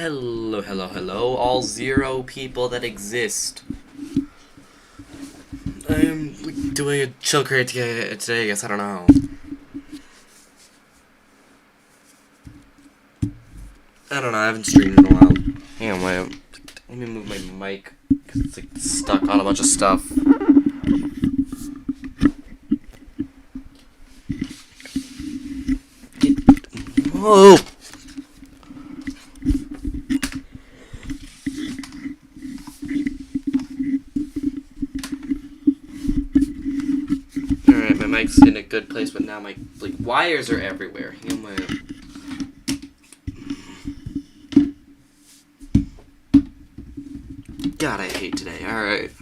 Hello, hello, hello, all zero people that exist. I'm doing a Chillcreate today, I guess, I don't know. I haven't streamed in a while. Hang on, let me move my mic, because it's like stuck on a bunch of stuff. Whoa! Alright, my mic's in a good place, but now my wires are everywhere. Hang on, God, I hate today. Alright.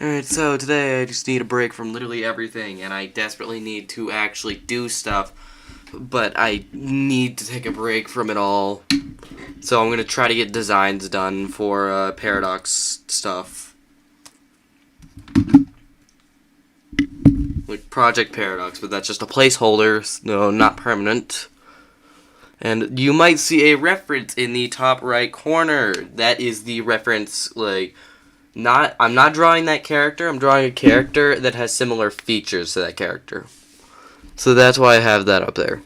Alright, so today I just need a break from literally everything, and I desperately need to actually do stuff, but I need to take a break from it all. So I'm going to try to get designs done for Paradox stuff. Like Project Paradox, but that's just a placeholder, no, not permanent. And you might see a reference in the top right corner. That is the reference, I'm not drawing that character, I'm drawing a character that has similar features to that character. So that's why I have that up there.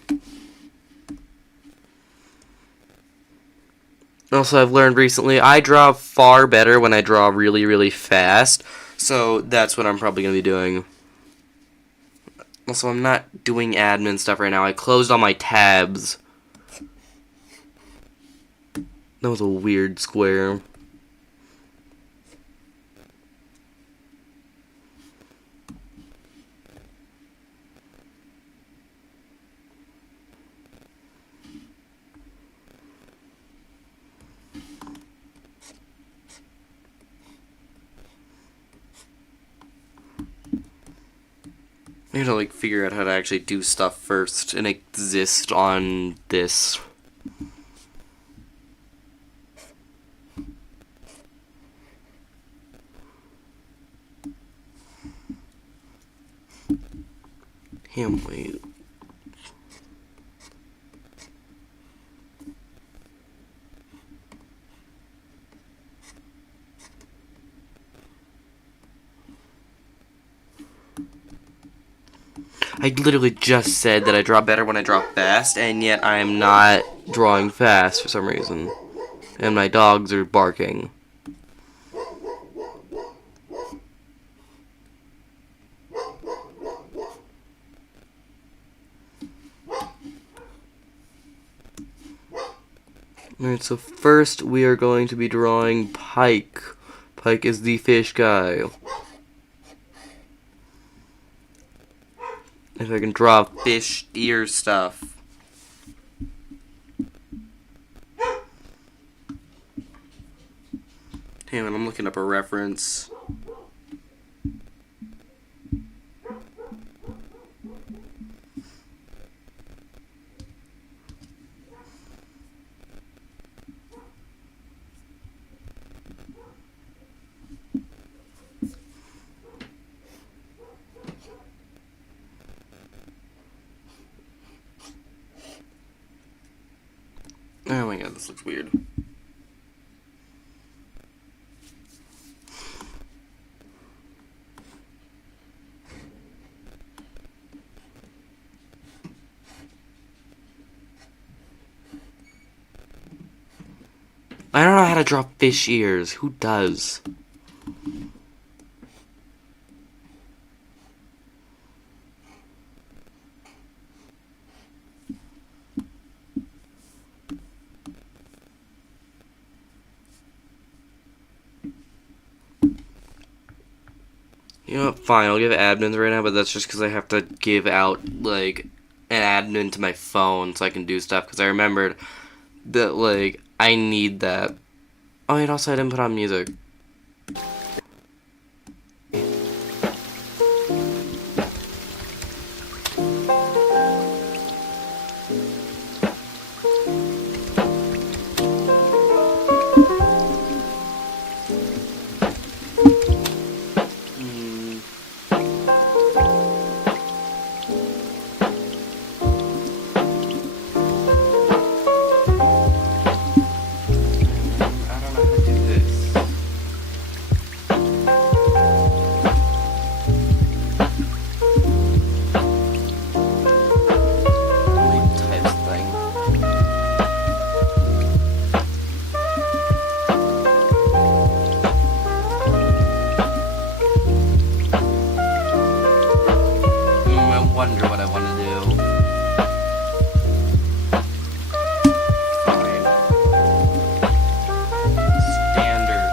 Also, I've learned recently, I draw far better when I draw really, really fast. So that's what I'm probably going to be doing. Also, I'm not doing admin stuff right now. I closed all my tabs. That was a weird square. I need to figure out how to actually do stuff first and exist on this. Wait. I literally just said that I draw better when I draw fast, and yet I am not drawing fast for some reason. And my dogs are barking. Alright, so first we are going to be drawing Pike. Pike is the fish guy. If I can draw fish ear stuff. Hang on, I'm looking up a reference. Oh my god, this looks weird. I don't know how to draw fish ears. Who does? You know what, fine, I'll give admins right now, but that's just because I have to give out, an admin to my phone so I can do stuff, because I remembered that, I need that. Oh, and also I didn't put on music. wonder what I want to do. Fine. Standard.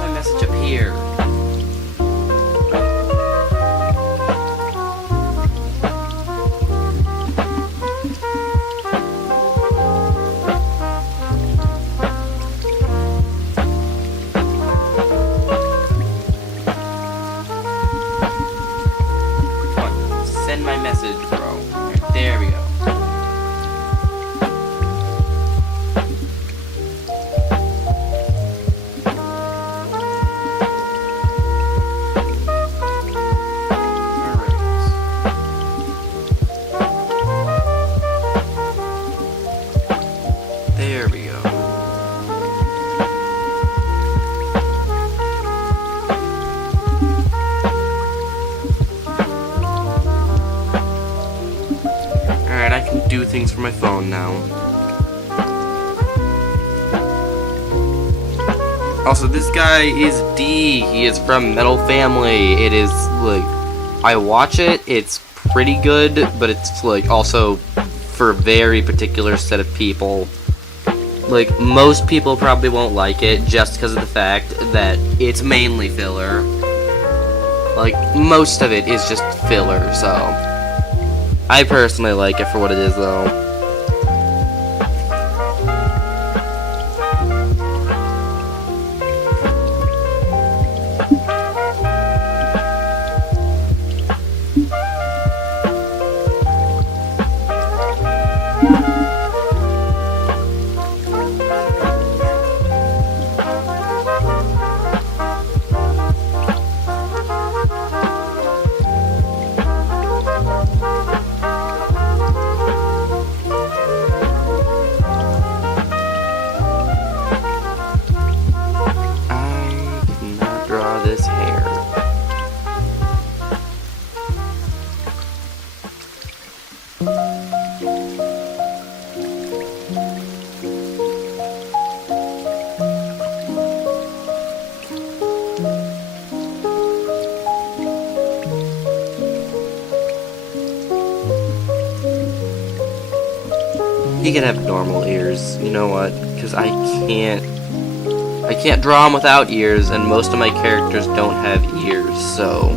My message appear. Send my message, bro. Right, there we go. Alright. There we go. Alright, I can do things from my phone now. Also, this guy is D. He is from Metal Family. It is, like, I watch it, it's pretty good, but it's, like, also for a very particular set of people. Like, most people probably won't like it just because of the fact that it's mainly filler. Like, most of it is just filler, so I personally like it for what it is, though. This hair. He can have normal ears, you know what? Because I can't draw them without ears, and most of my characters don't have ears, so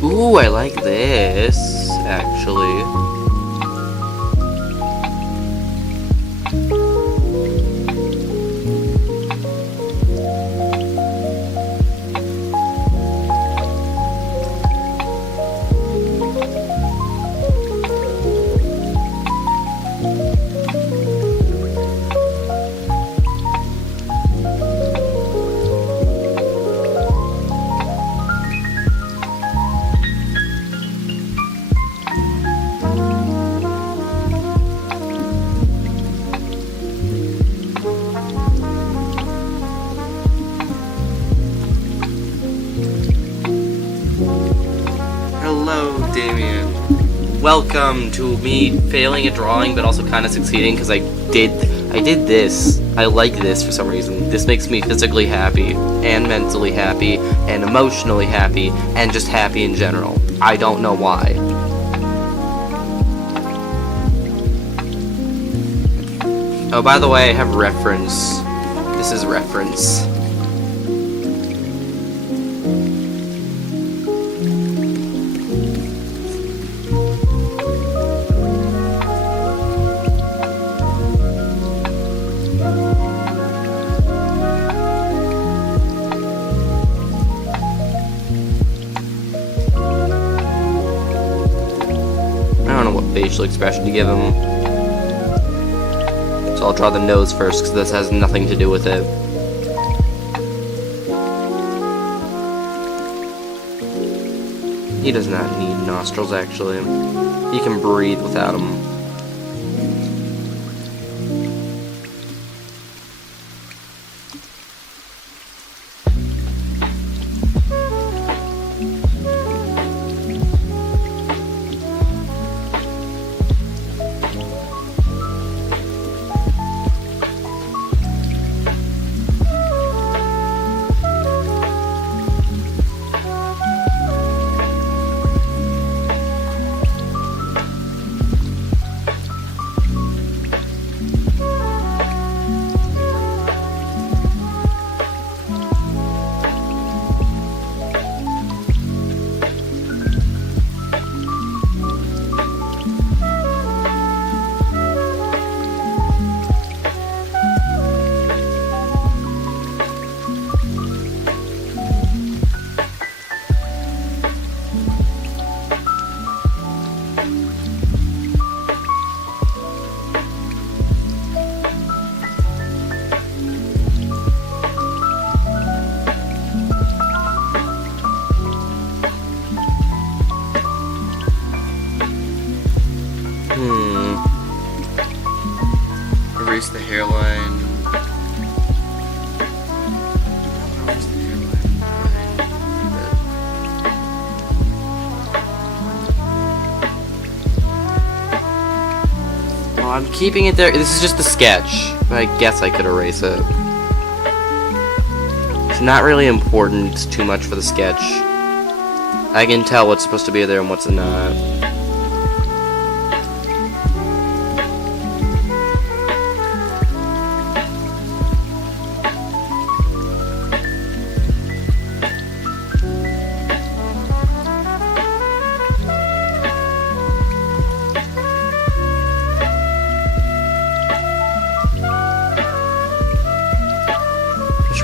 ooh, I like this, actually. welcome to me failing at drawing, but also kind of succeeding because I did this. I like this for some reason. This makes me physically happy, and mentally happy, and emotionally happy, and just happy in general. I don't know why. Oh, by the way, I have reference. This is reference. Facial expression to give him. So I'll draw the nose first because this has nothing to do with it. He does not need nostrils actually. He can breathe without them. Erase the hairline. Oh, I'm keeping it there. This is just a sketch. I guess I could erase it. It's not really important too much for the sketch. I can tell what's supposed to be there and what's not.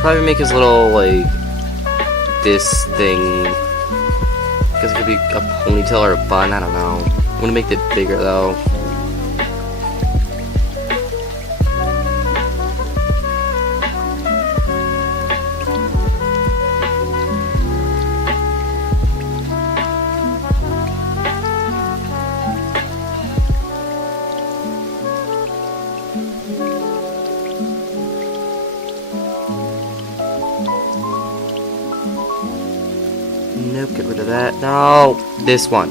Probably make his little, like, this thing. I guess it could be a ponytail or a bun, I don't know. I'm gonna make it bigger though. Nope, get rid of that. No, this one.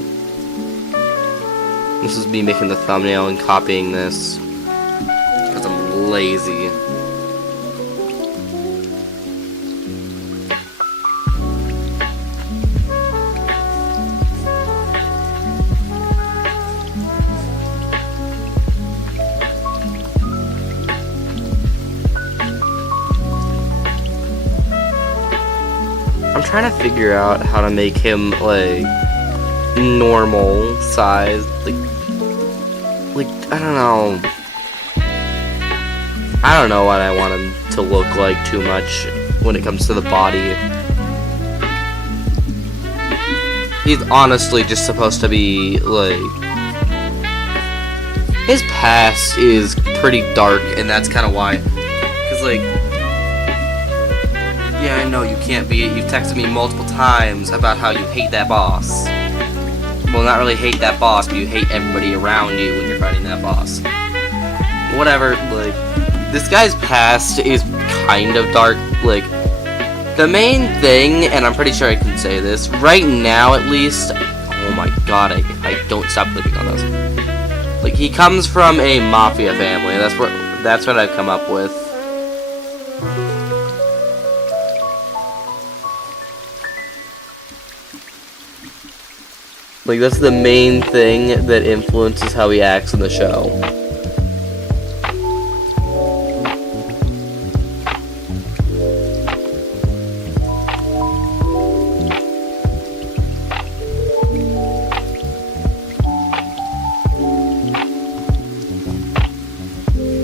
This is me making the thumbnail and copying this because I'm lazy. I'm trying to figure out how to make him like normal size, like I don't know what I want him to look like too much when it comes to the body. He's honestly just supposed to be like, his past is pretty dark, and that's kind of why, because like, yeah, I know you can't be it. You've texted me multiple times about how you hate that boss. Well, not really hate that boss, but you hate everybody around you when you're fighting that boss. Whatever, like, this guy's past is kind of dark. Like, the main thing, and I'm pretty sure I can say this, right now at least, oh my god, I don't stop clicking on those. Like, he comes from a mafia family. That's what I've come up with. Like, that's the main thing that influences how he acts in the show.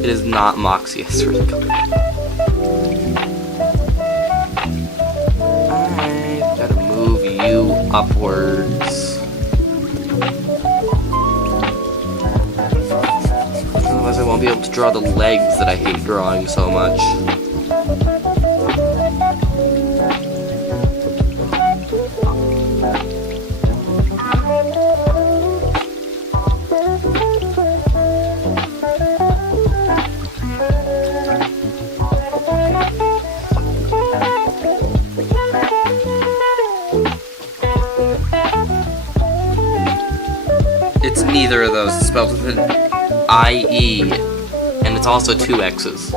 It is not Moxie, I swear to God. I've got to move you upwards. Otherwise I won't be able to draw the legs that I hate drawing so much. It's neither of those. It's spelled with an I-E, and it's also 2 X's.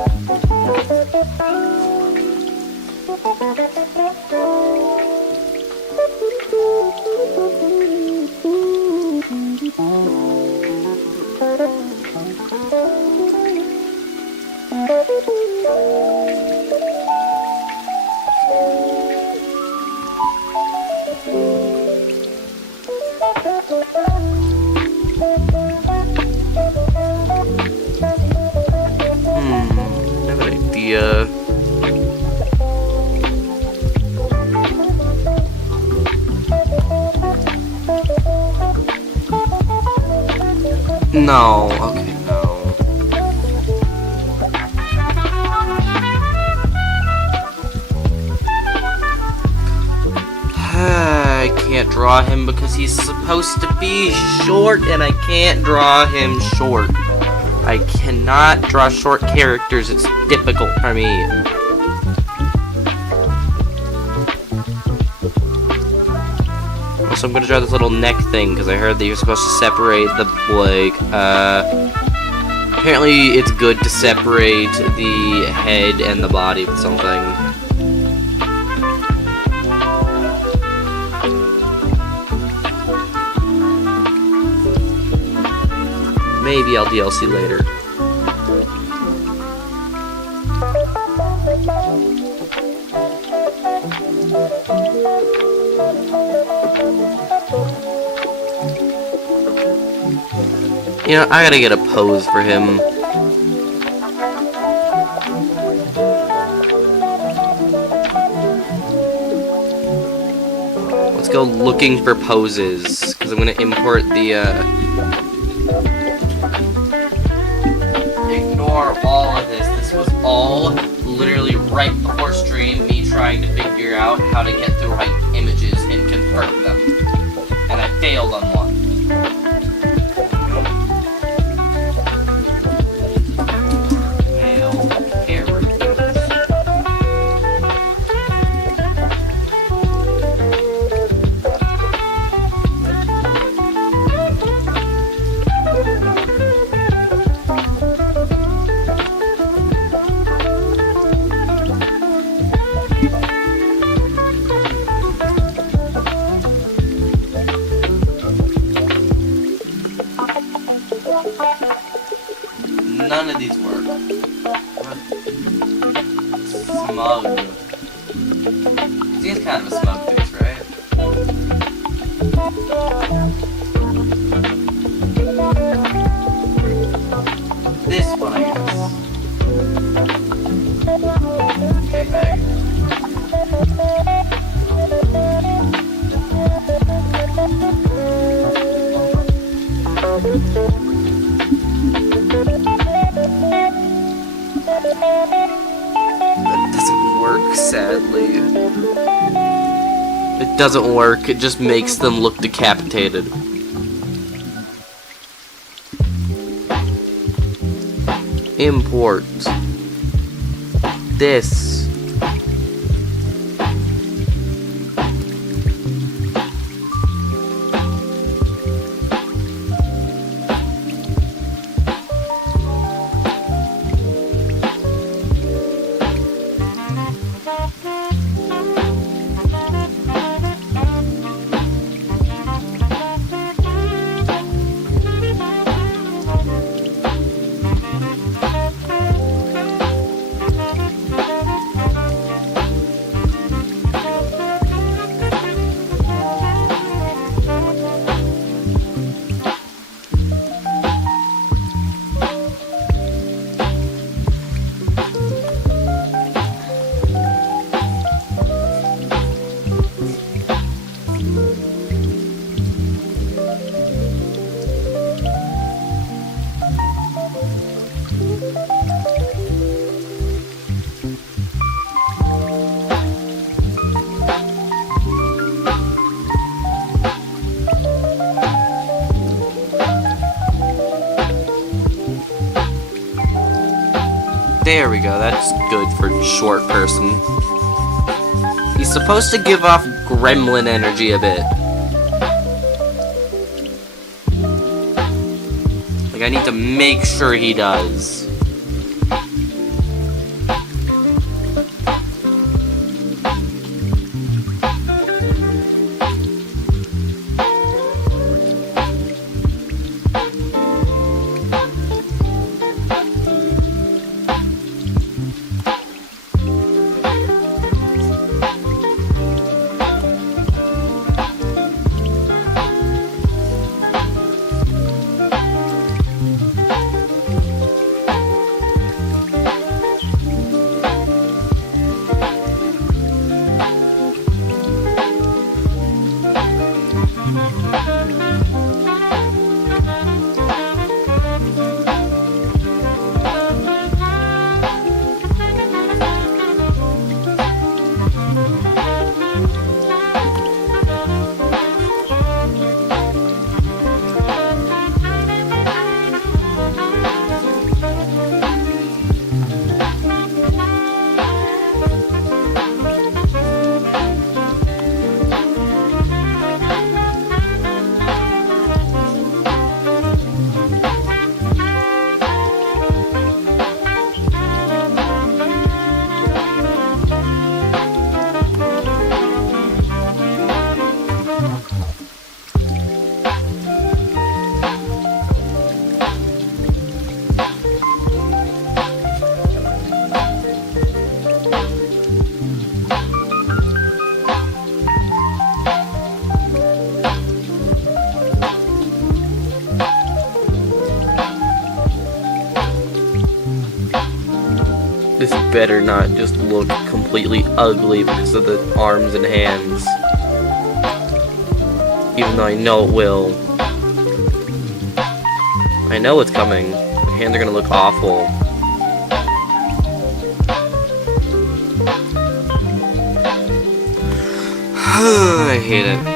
I have an idea. No, okay, no. I can't draw him because he's supposed to be short, and I can't draw him short. I cannot draw short characters, it's difficult for me. Also, I'm gonna draw this little neck thing, because I heard that you're supposed to separate the, like, apparently it's good to separate the head and the body with something. Maybe I'll DLC later. You know, I gotta get a pose for him. Let's go looking for poses, because I'm gonna import the, Ignore all of this. This was all literally right before stream, me trying to figure out how to get the right images and convert them. And I failed on one. Male characters. None of these work. Smug. See, it's kind of a smug face, right? This one, I guess. Okay, back. That doesn't work, sadly. It doesn't work, it just makes them look decapitated. Import this. There we go, that's good for short person. He's supposed to give off gremlin energy a bit. Like, I need to make sure he does. This better not just look completely ugly because of the arms and hands. Even though I know it will. I know it's coming. The hands are gonna look awful. I hate it.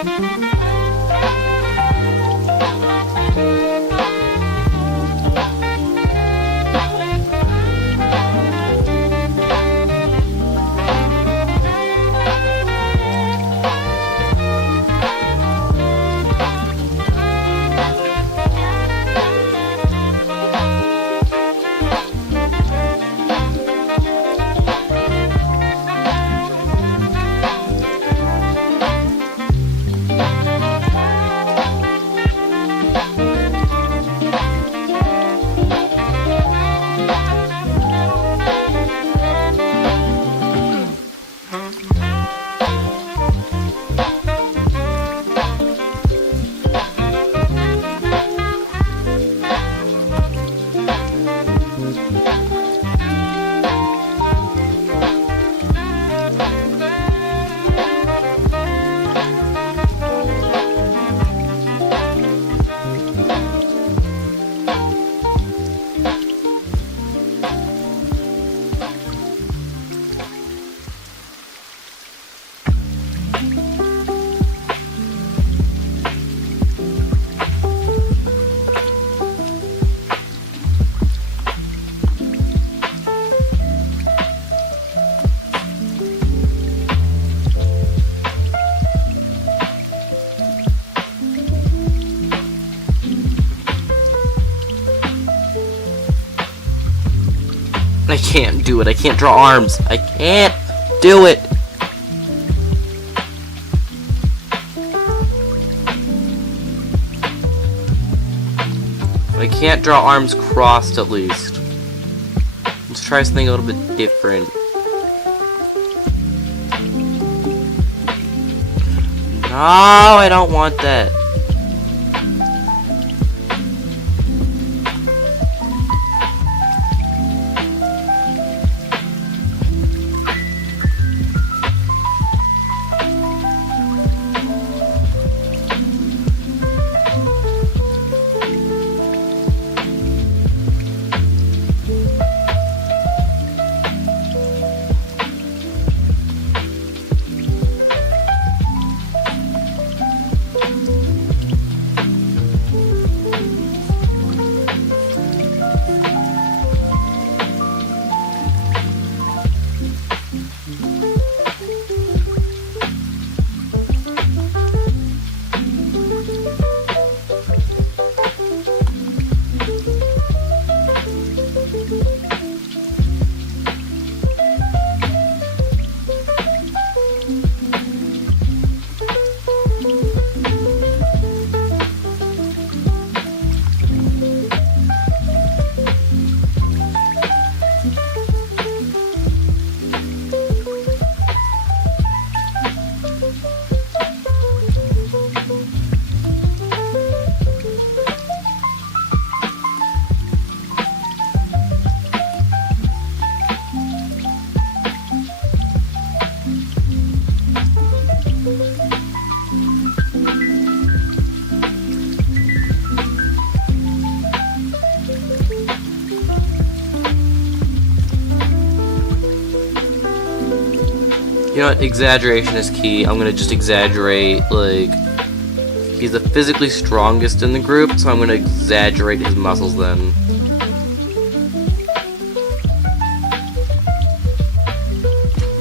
I can't do it. I can't draw arms. I can't do it. I can't draw arms crossed at least. Let's try something a little bit different. No, I don't want that. You know what? Exaggeration is key. I'm gonna just exaggerate, like, he's the physically strongest in the group, so I'm gonna exaggerate his muscles then.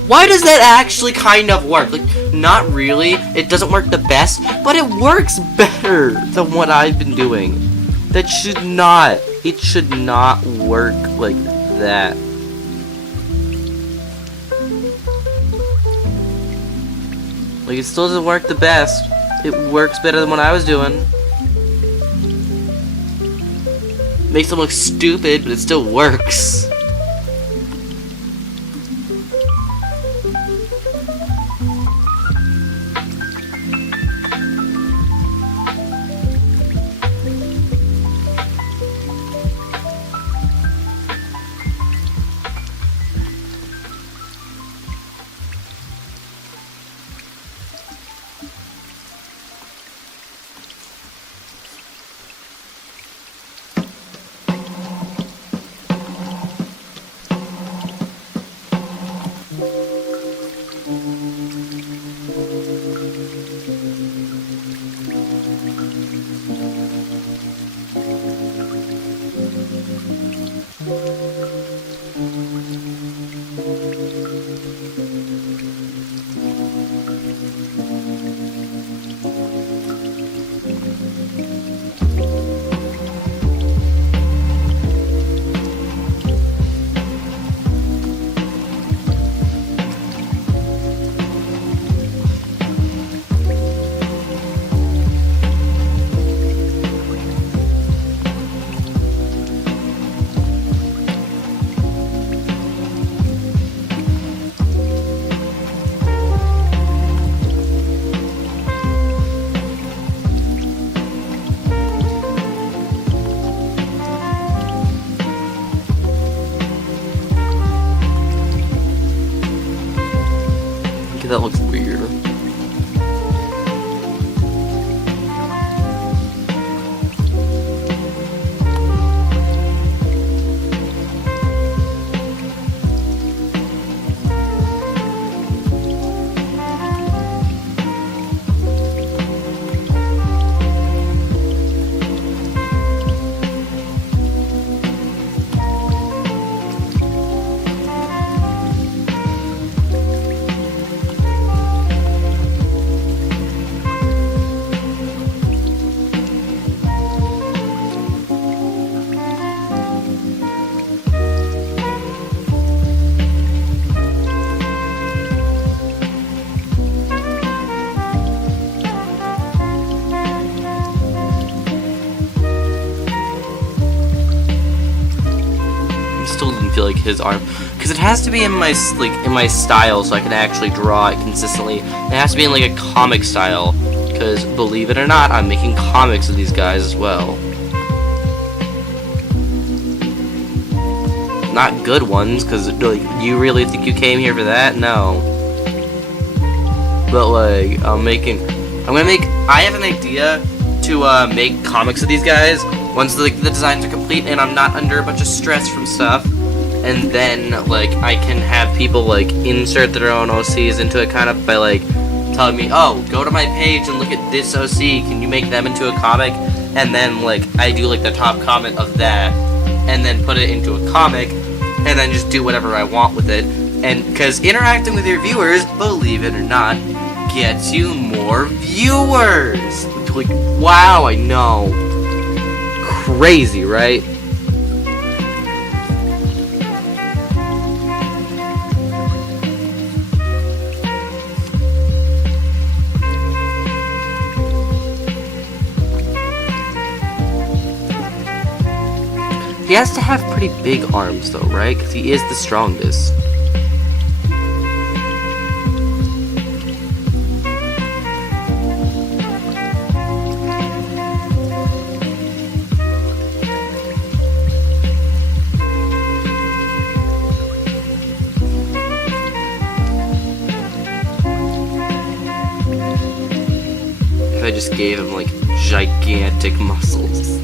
Why does that actually kind of work? Like, not really. It doesn't work the best, but it works better than what I've been doing. That should not. It should not work like that. Like, it still doesn't work the best. It works better than what I was doing. Makes them look stupid, but it still works. That looks weird. Still didn't feel like his arm, because it has to be in my style so I can actually draw it consistently. It has to be in like a comic style, because believe it or not, I'm making comics of these guys as well. Not good ones, because like, you really think you came here for that? No. But like, I have an idea to make comics of these guys once the designs are complete and I'm not under a bunch of stress from stuff, and then like I can have people like insert their own OCs into it, kind of by like telling me, oh, go to my page and look at this OC, can you make them into a comic? And then like I do like the top comment of that, and then put it into a comic, and then just do whatever I want with it. And because interacting with your viewers, believe it or not, gets you more viewers. Like, wow, I know. Crazy, right? He has to have pretty big arms though, right? Because he is the strongest. I just gave him like gigantic muscles.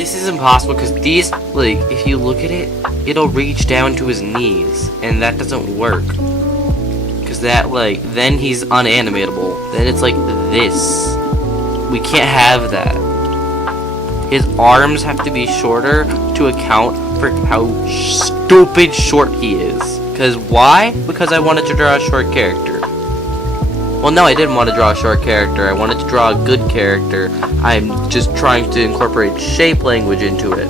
This is impossible because these, like, if you look at it, it'll reach down to his knees, and that doesn't work. Because that, like, then he's unanimatable. Then it's like this. We can't have that. His arms have to be shorter to account for how stupid short he is. Because why? Because I wanted to draw a short character. Well, no, I didn't want to draw a short character. I wanted to draw a good character. I'm just trying to incorporate shape language into it.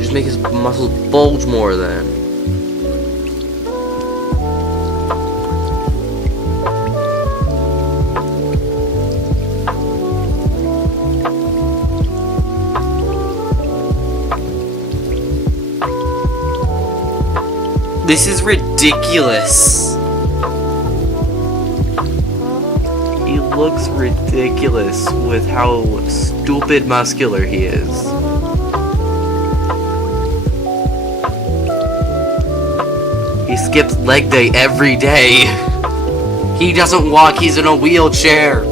Just make his muscles bulge more then. This is ridiculous. He looks ridiculous with how stupid muscular he is. He skips leg day every day. He doesn't walk, he's in a wheelchair.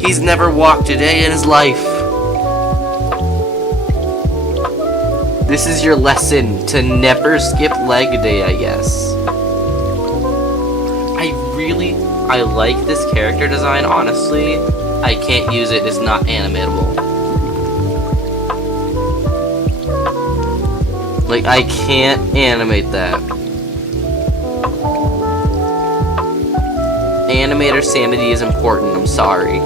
He's never walked a day in his life. This is your lesson, to never skip leg day, I guess. I like this character design, honestly. I can't use it, it's not animatable. Like, I can't animate that. Animator sanity is important, I'm sorry.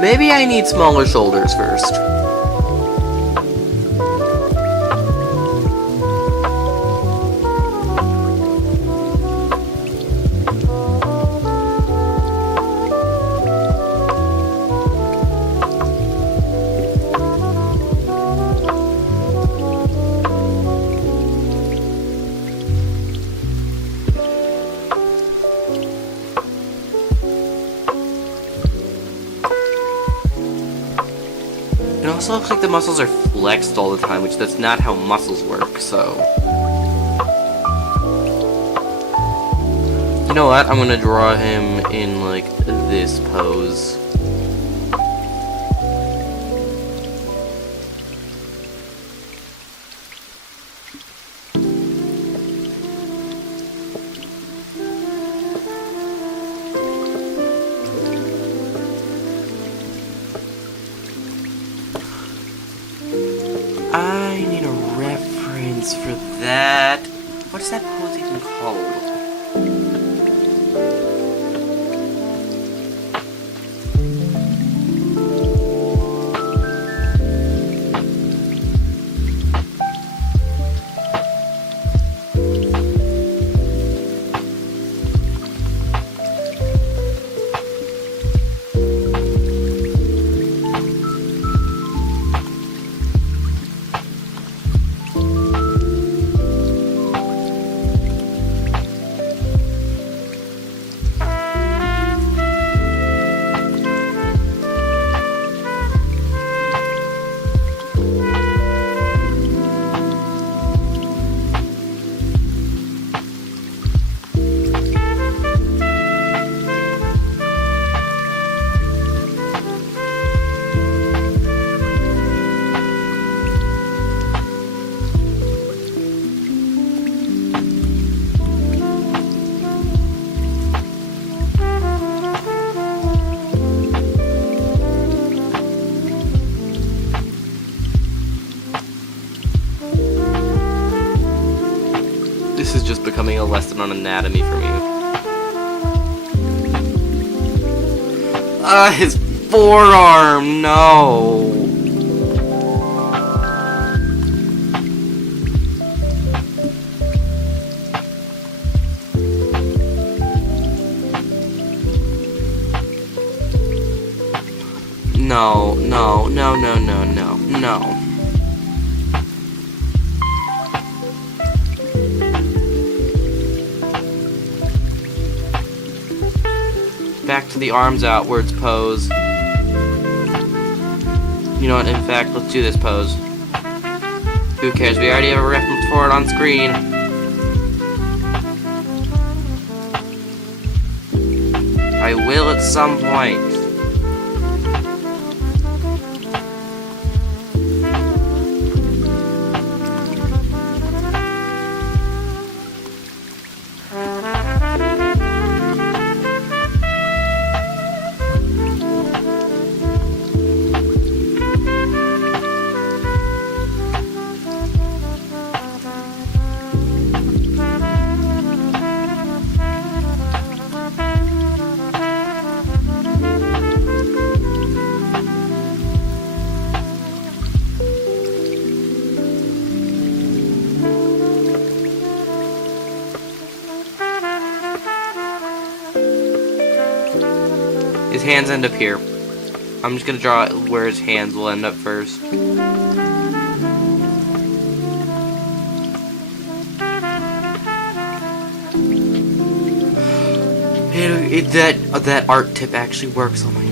Maybe I need smaller shoulders first. It also looks like the muscles are flexed all the time, which that's not how muscles work, so... You know what? I'm gonna draw him in, like, this pose. I need a reference for that. What is that pose even called? This is just becoming a lesson on anatomy for me. His forearm, no. No, no, no, no, no, no, no. Back to the arms outwards pose. You know what, in fact, let's do this pose. Who cares? We already have a reference for it on screen. I will at some point. His hands end up here. I'm just gonna draw where his hands will end up first. That art tip actually works. Oh my god.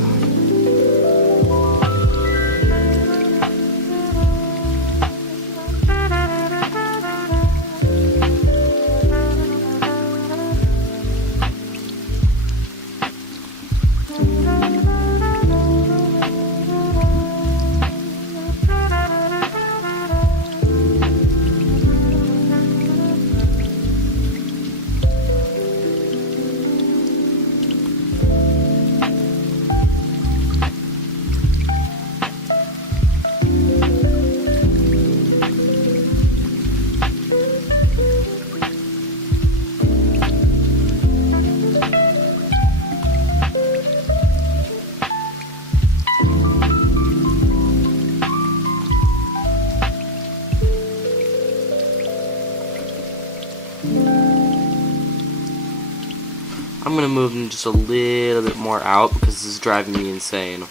I'm gonna move him just a little bit more out because this is driving me insane.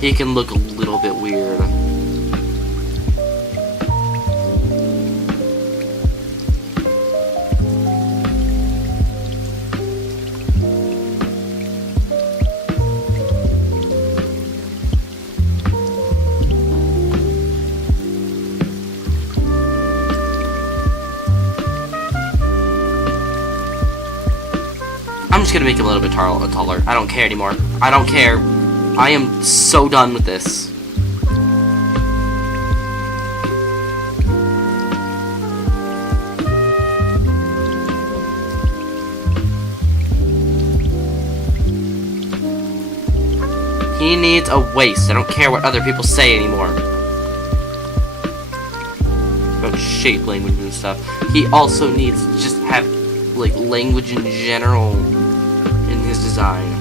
He can look a little bit weird. I'm just gonna make him a little bit taller. I don't care anymore. I don't care. I am so done with this. He needs a waist. I don't care what other people say anymore. About shape language and stuff. He also needs to just have, like, language in general in his design.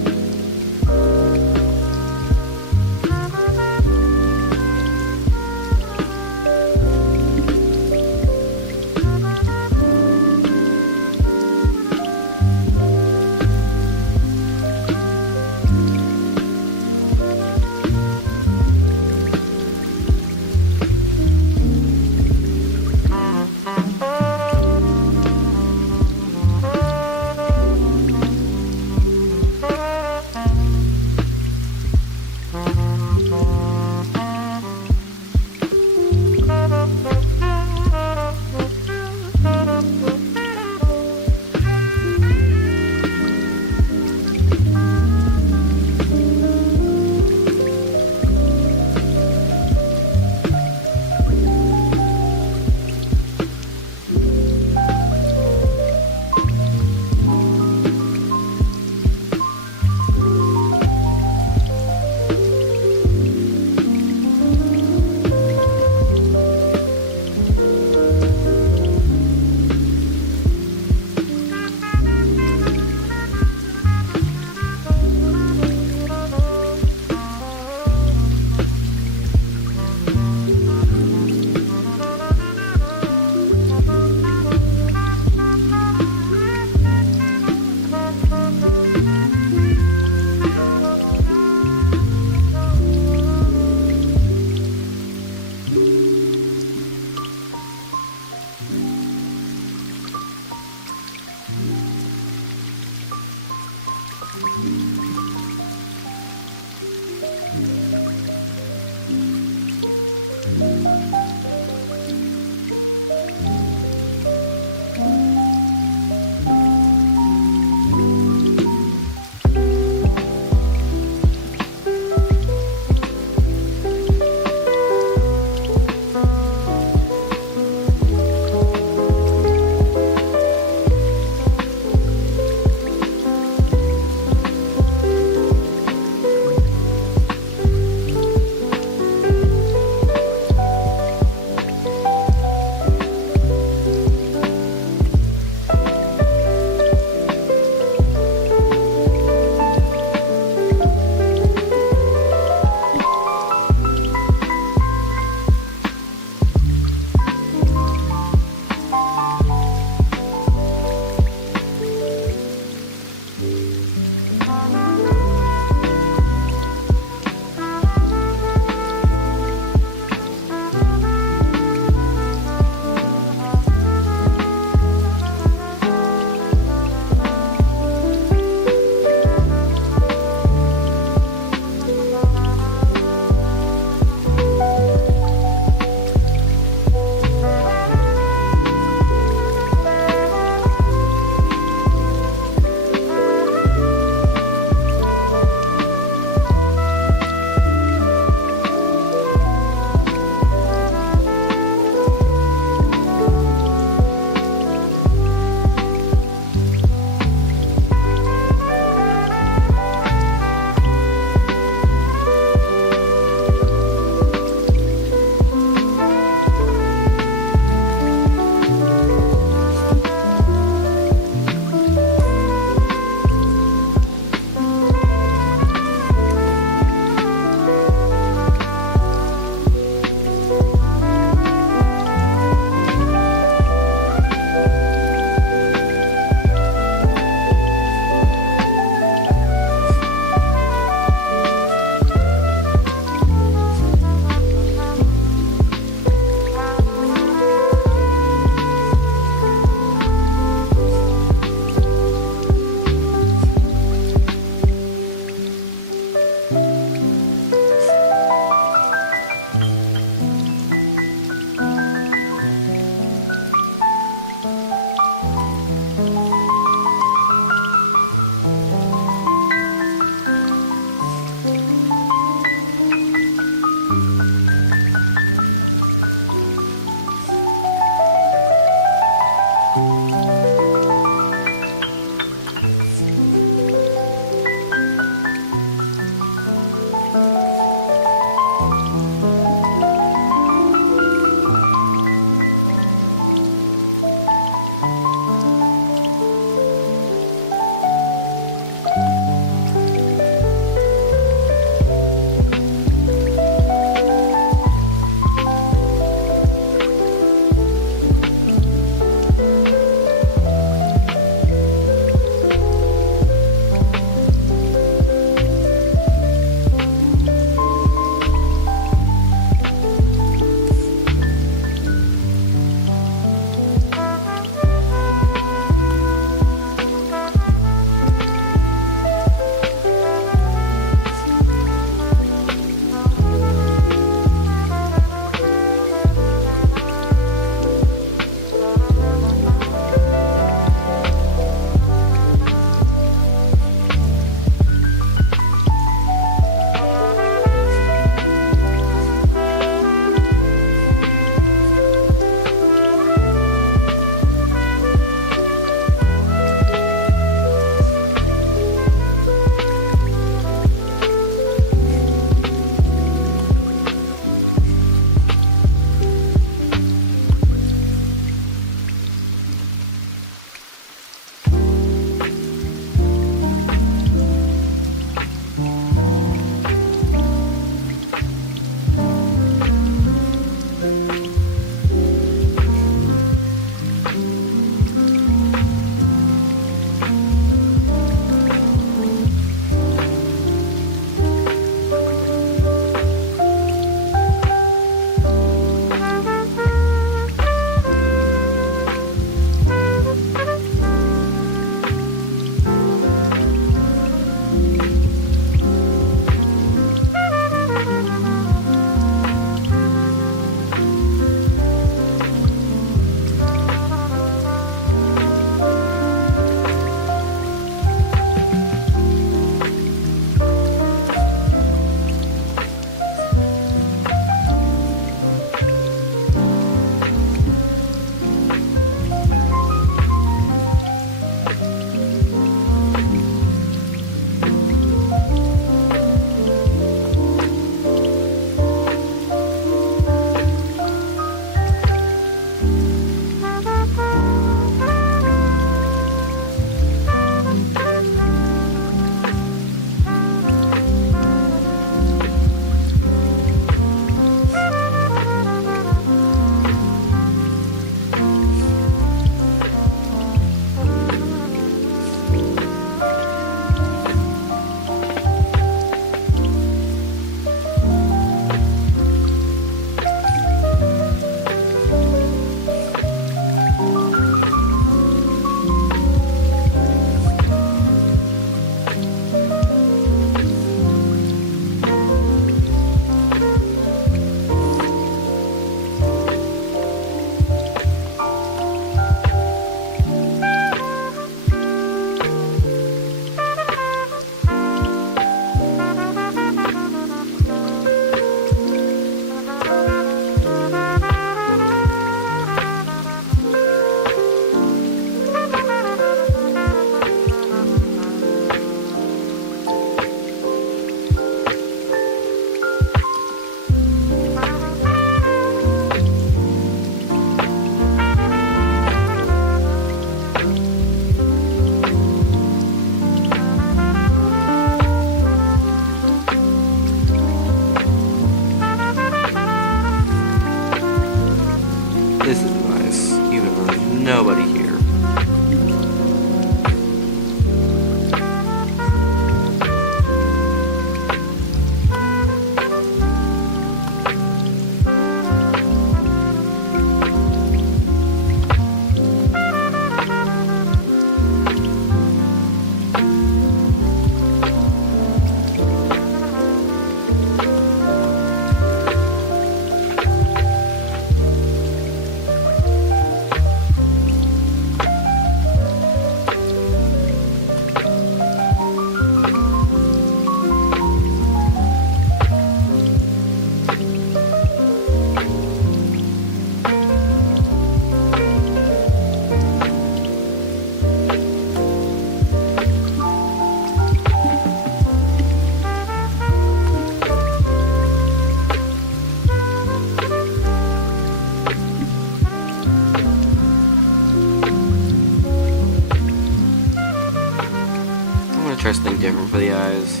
Try something different for the eyes.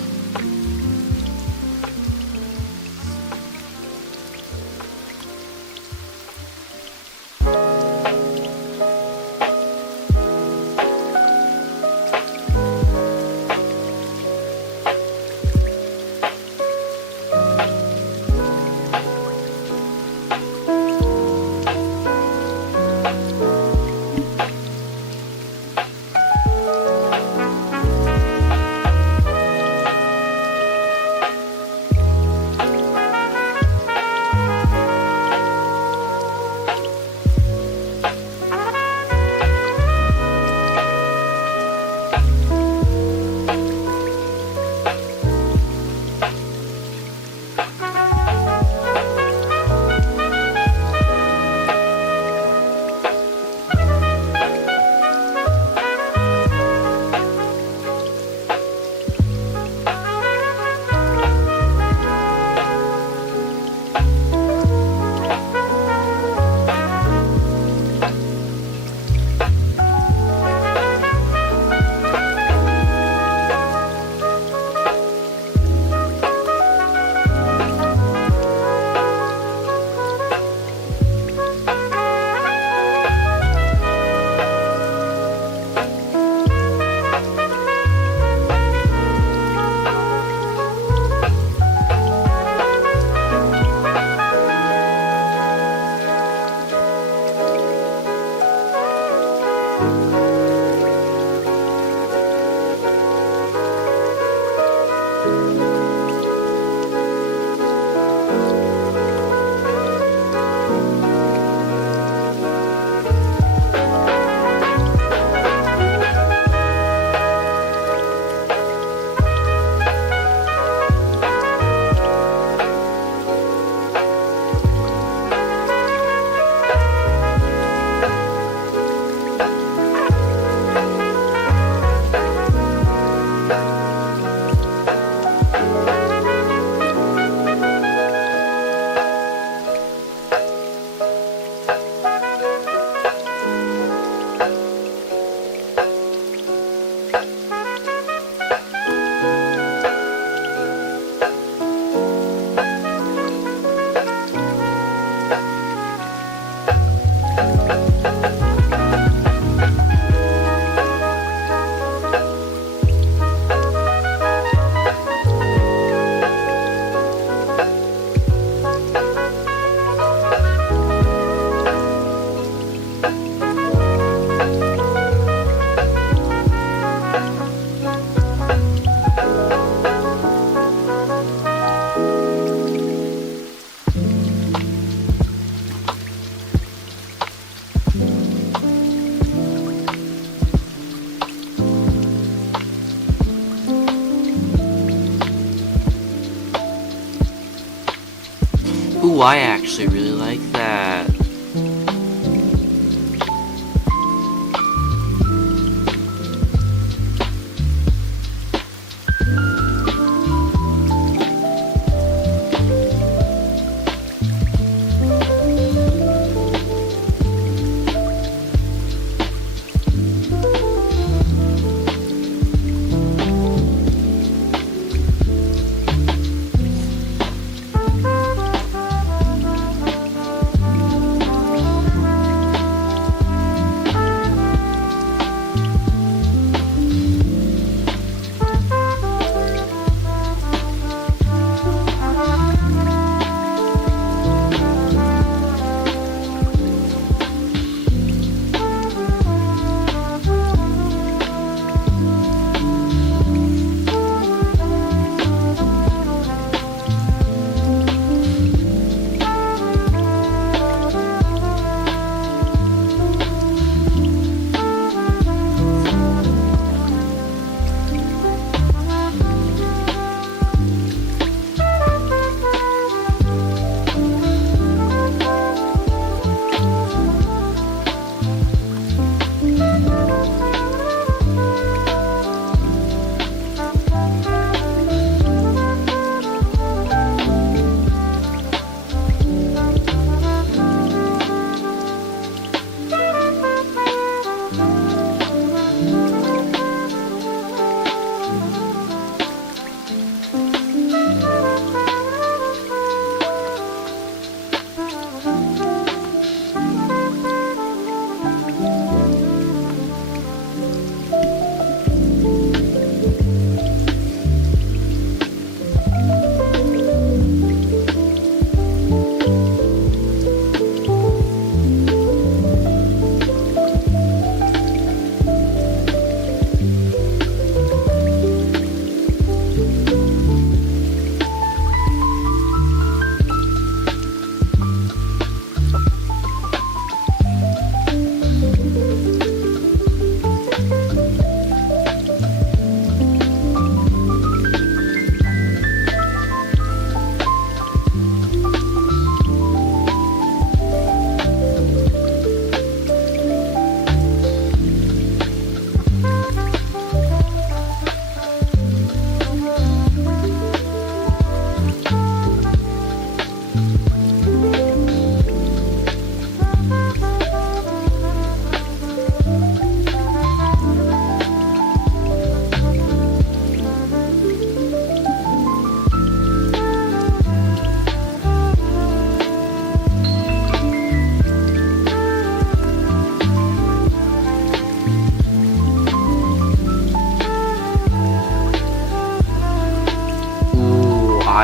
Ooh, I actually really like that.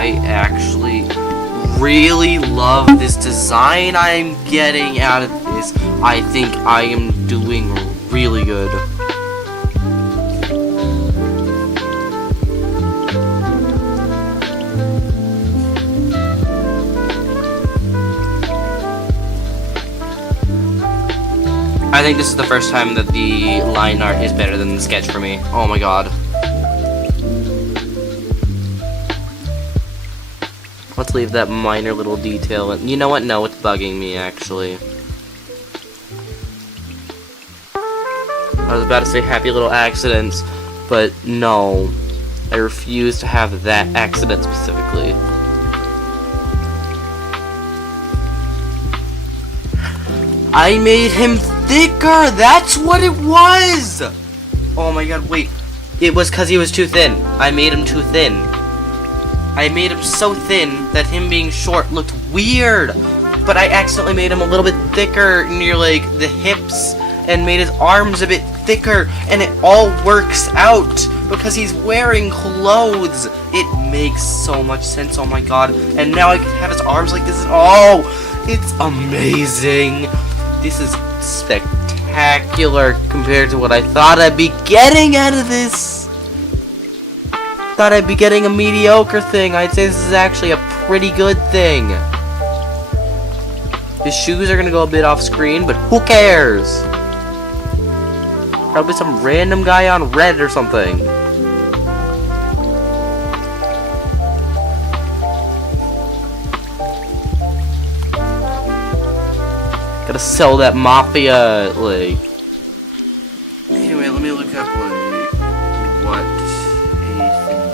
I actually really love this design I'm getting out of this. I think I am doing really good. I think this is the first time that the line art is better than the sketch for me. Oh my god. Let's leave that minor little detail. You know what? No, it's bugging me, actually. I was about to say happy little accidents, but no. I refuse to have that accident specifically. I made him thicker! That's what it was! Oh my god, wait. It was because he was too thin. I made him too thin. I made him so thin that him being short looked weird. But I accidentally made him a little bit thicker near, like, the hips and made his arms a bit thicker. And it all works out because he's wearing clothes. It makes so much sense, oh my god. And now I can have his arms like this. Oh, it's amazing. This is spectacular compared to what I thought I'd be getting out of this. Thought I'd be getting a mediocre thing. I'd say this is actually a pretty good thing. His shoes are gonna go a bit off screen, but who cares? Probably some random guy on Reddit or something. Gotta sell that mafia, like... Anyway, let me look up, like, what a thing is like.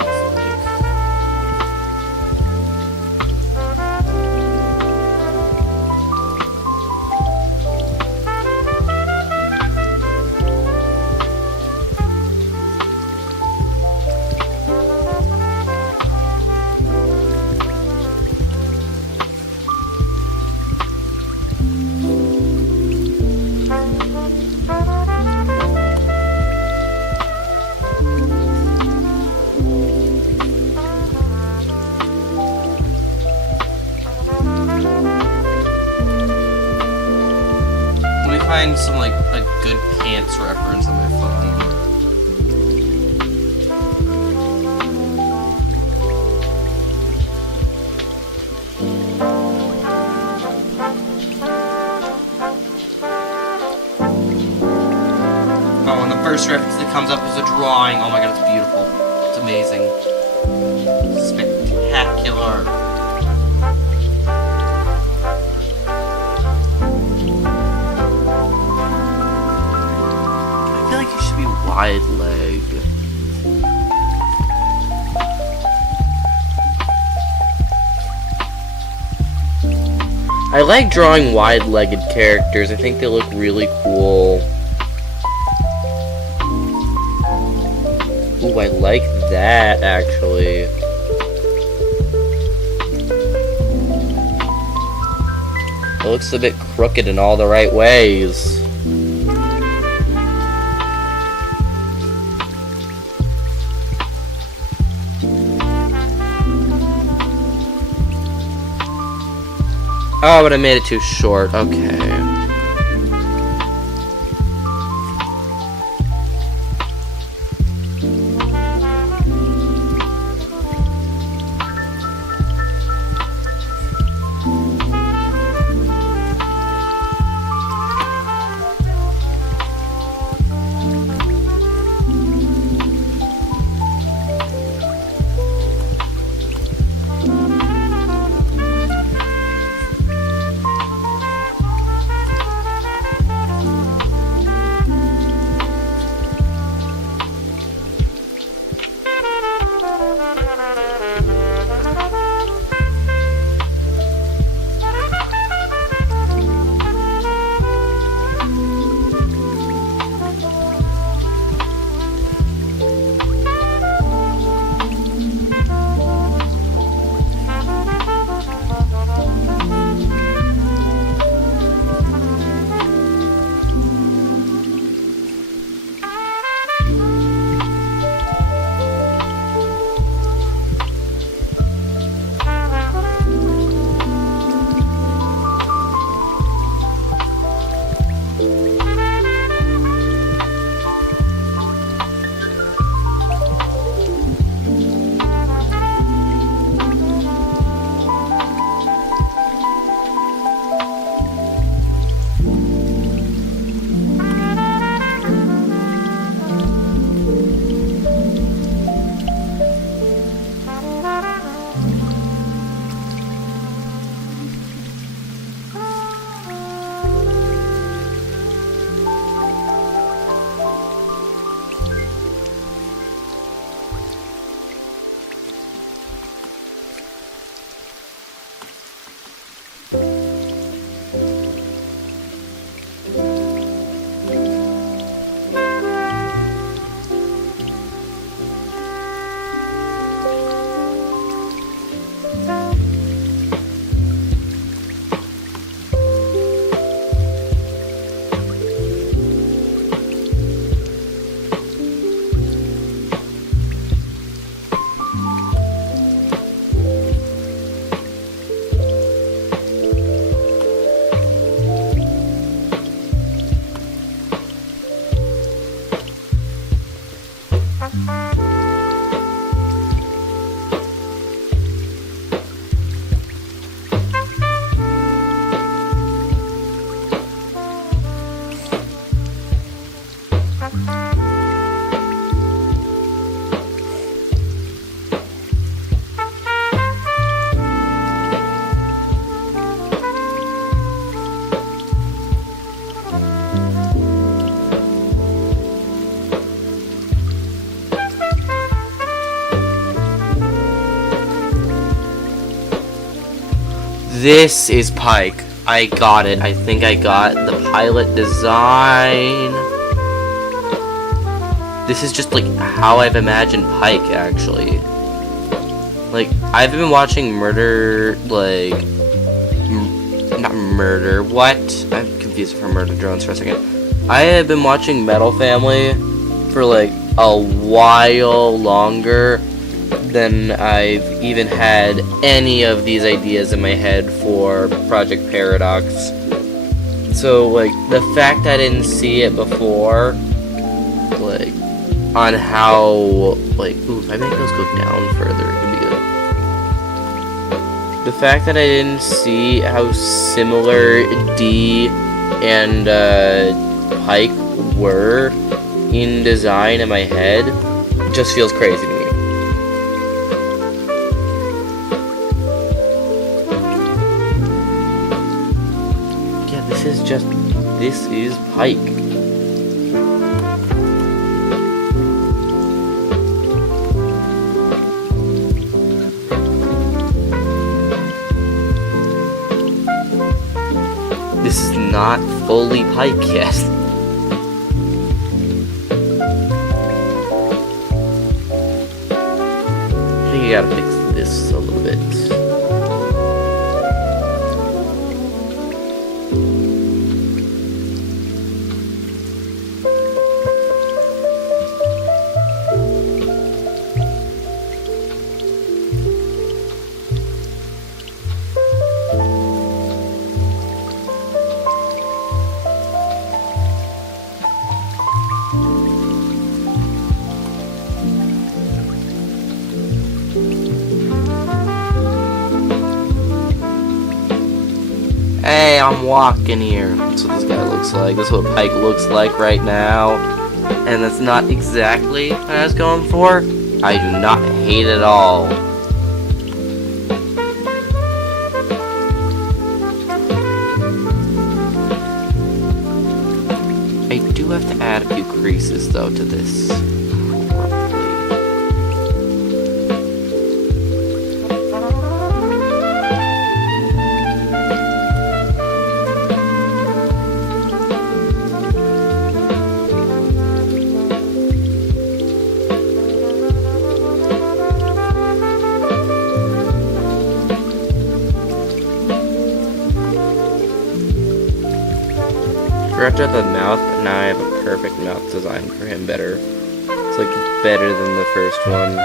Find some like a good pants reference on my phone. Oh, and the first reference that comes up is a drawing. Oh my god, it's beautiful. It's amazing. Spectacular. Wide leg. I like drawing wide-legged characters. I think they look really cool. Ooh, I like that, actually. It looks a bit crooked in all the right ways. Oh, but I made it too short. Okay. This is Pike. I got it. I think I got the pilot design. This is just like how I've imagined Pike, actually. Like, I've been watching Murder, like, not Murder, what? I'm confused for Murder Drones for a second. I have been watching Metal Family for like a while longer than I've even had any of these ideas in my head for Project Paradox. So, like, the fact I didn't see it before, like, on how, like, ooh, if I make those go down further, it could be good. The fact that I didn't see how similar D and Pike were in design in my head just feels crazy to me. This is Pike. This is not fully Pike yet. I think you gotta fix this a little bit. Hey, I'm walking here. That's what this guy looks like. That's what Pike looks like right now. And that's not exactly what I was going for. I do not hate it at all. I do have to add a few creases, though, to this. Scratched out the mouth, but now I have a perfect mouth design for him better. It's like better than the first one.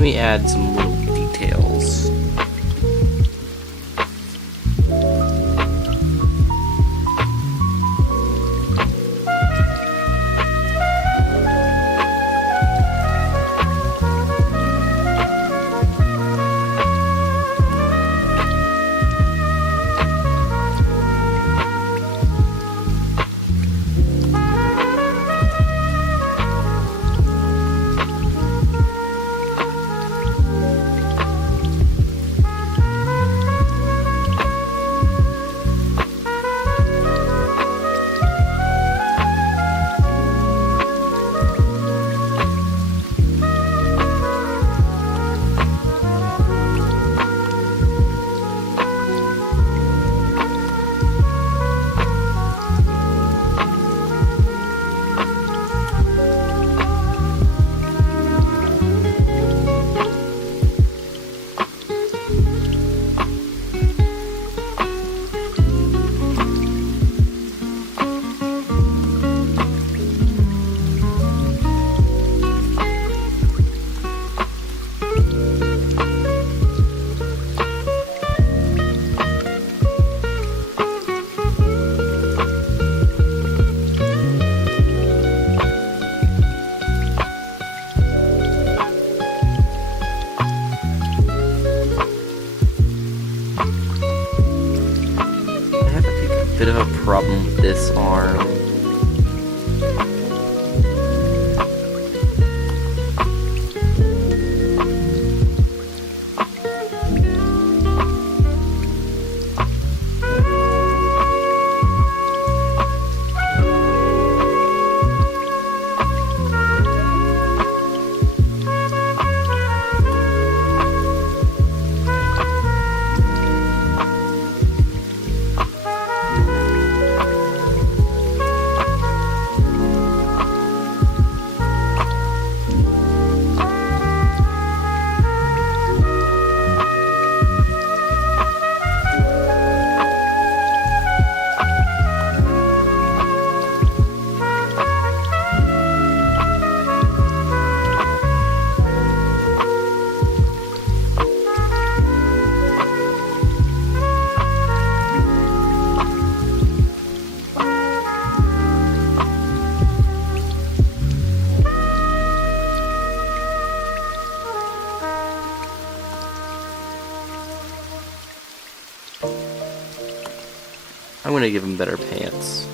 Let me add some little details. Bit of a problem with this arm. I'm gonna give him better pants.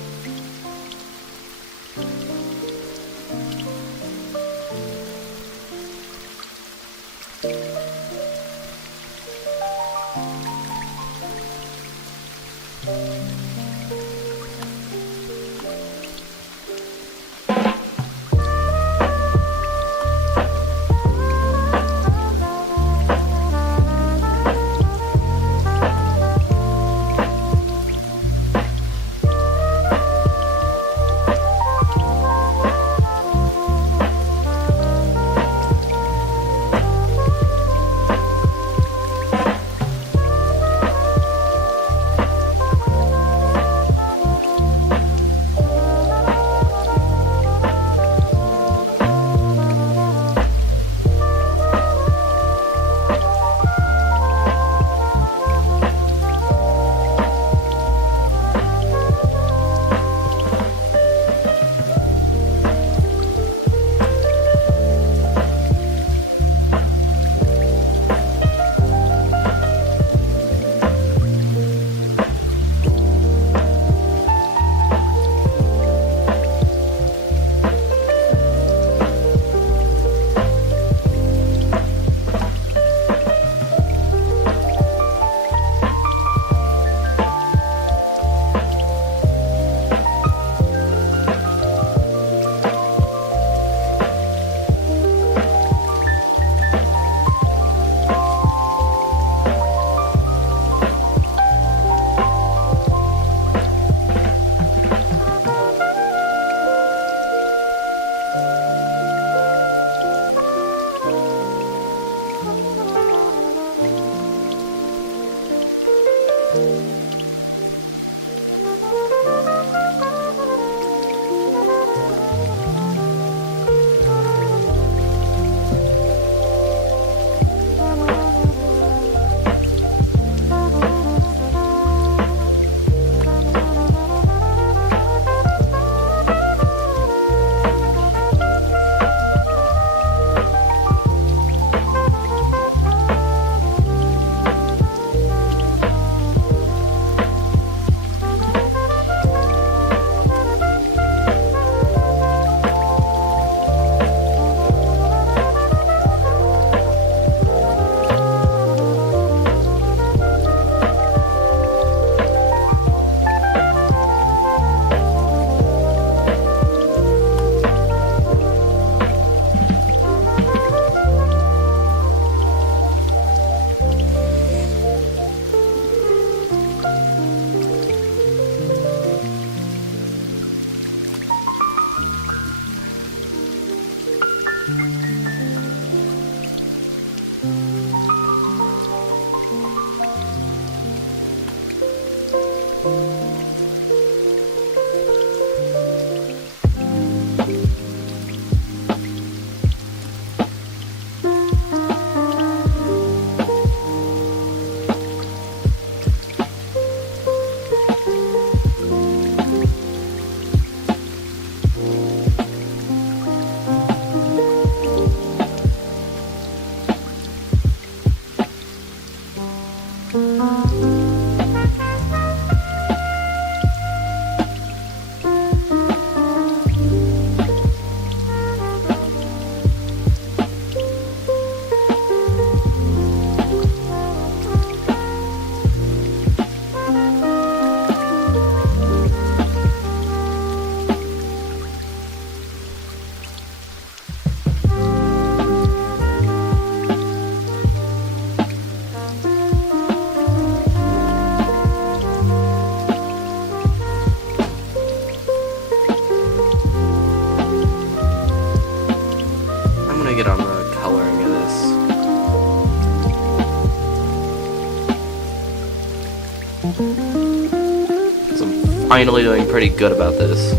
Because I'm finally doing pretty good about this.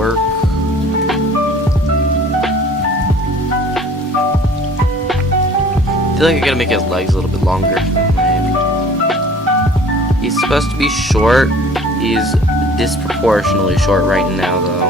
work. I feel like I gotta make his legs a little bit longer. Maybe. He's supposed to be short. He's disproportionately short right now, though.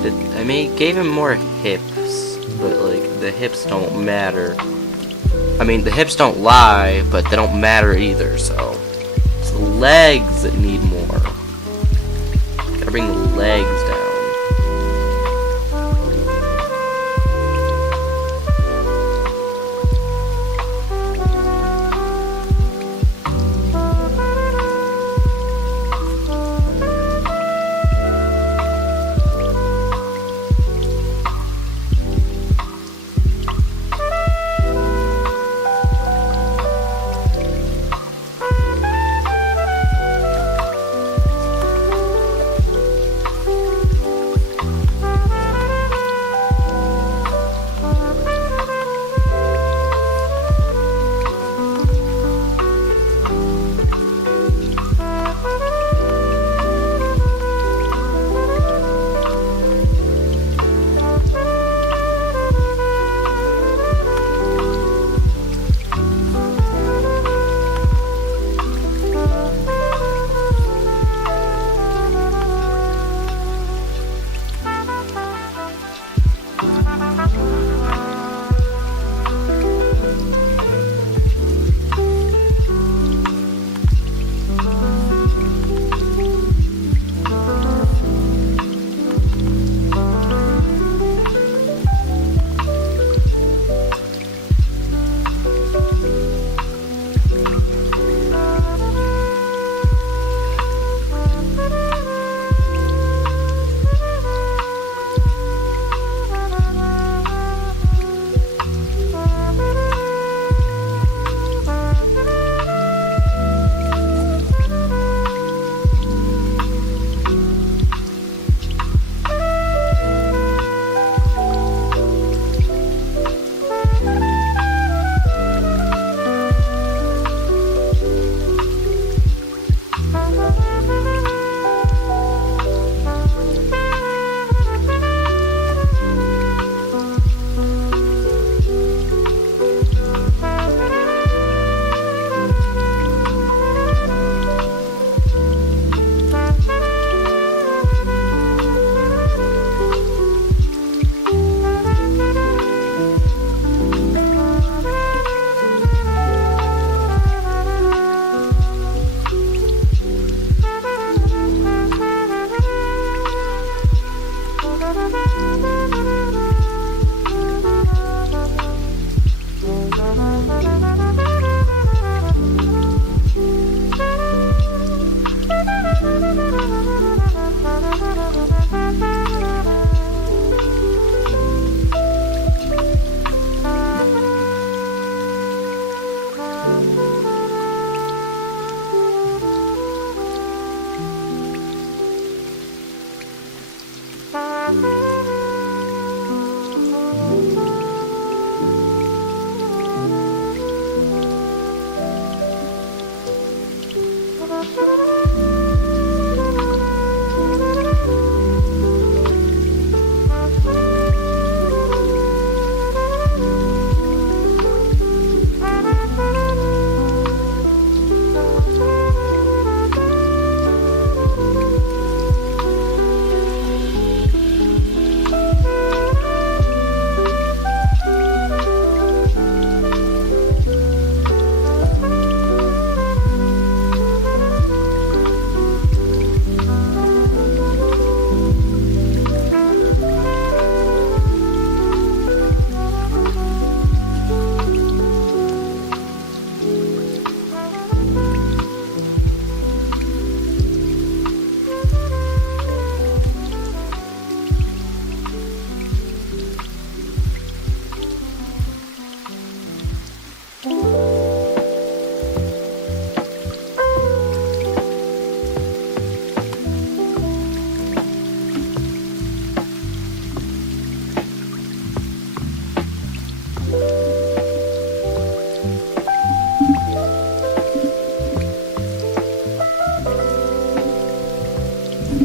I mean, gave him more hips, but like the hips don't matter. I mean, the hips don't lie, but they don't matter either. So it's the legs that need more. Gotta bring the legs down.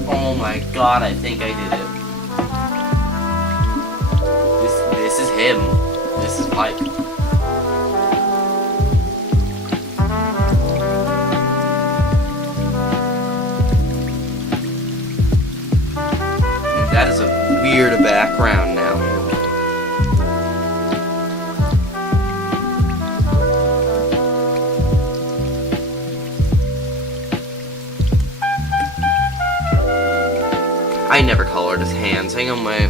Oh my god, I think I did it. This is him. This is Pike. That is a weird background now. I never colored his hands. Hang on, wait.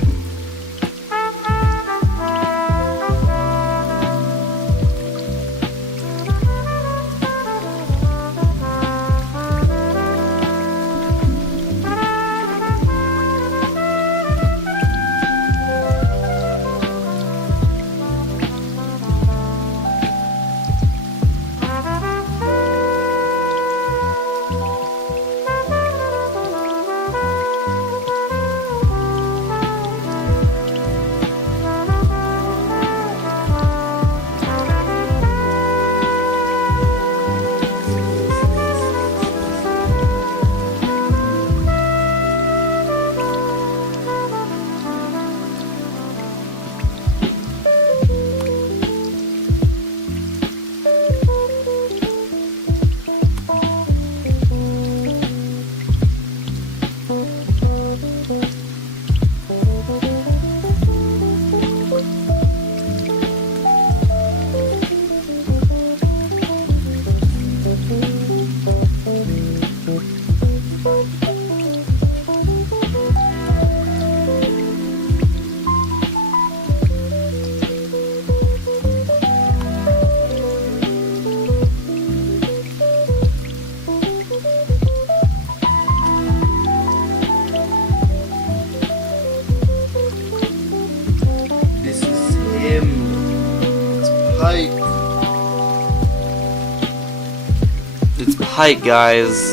It's Pike, guys.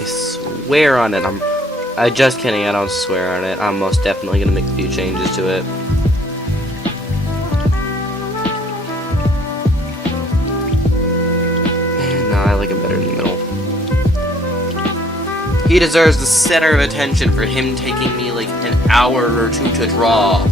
I swear on it. I just kidding. I don't swear on it. I'm most definitely gonna make a few changes to it. No, I like him better in the middle. He deserves the center of attention for him taking me like an hour or two to draw.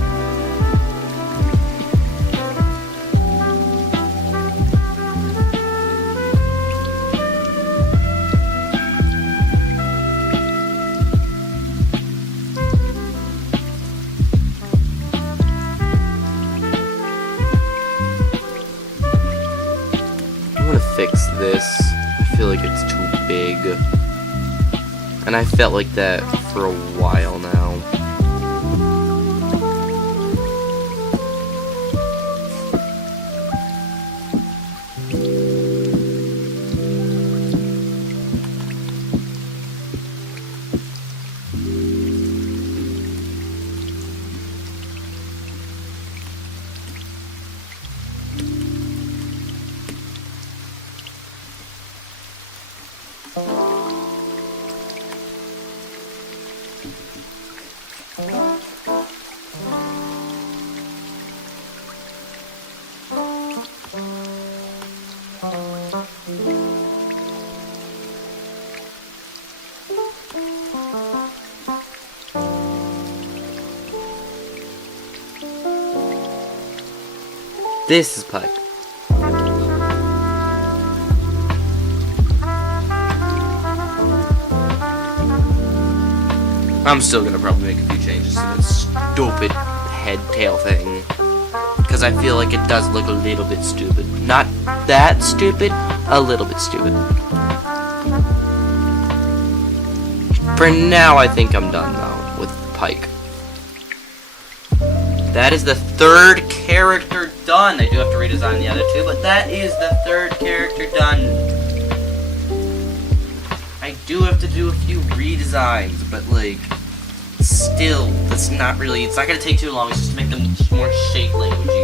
Fix this. I feel like it's too big. And I felt like that for a while now. This is Pike. I'm still gonna probably make a few changes to this stupid head tail thing, because I feel like it does look a little bit stupid. Not that stupid, a little bit stupid. For now, I think I'm done though with Pike. That is the third character done. I do have to redesign the other two, but that is the third character done. I do have to do a few redesigns, but like, still, that's not really, it's not going to take too long, it's just to make them more shape languagey.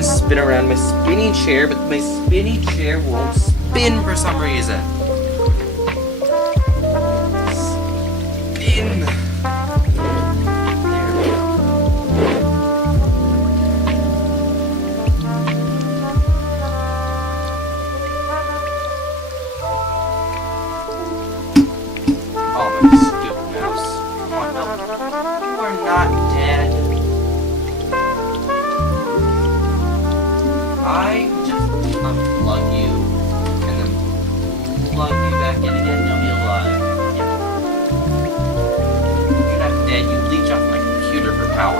to spin around my spinning chair, but my spinning chair won't spin for some reason. Spin. There we go. Oh, my stupid mouse. Come on, no. You are not dead. I just unplug you and then plug you back in again. You'll be alive. Yep. You're not dead. You leech off my computer for power.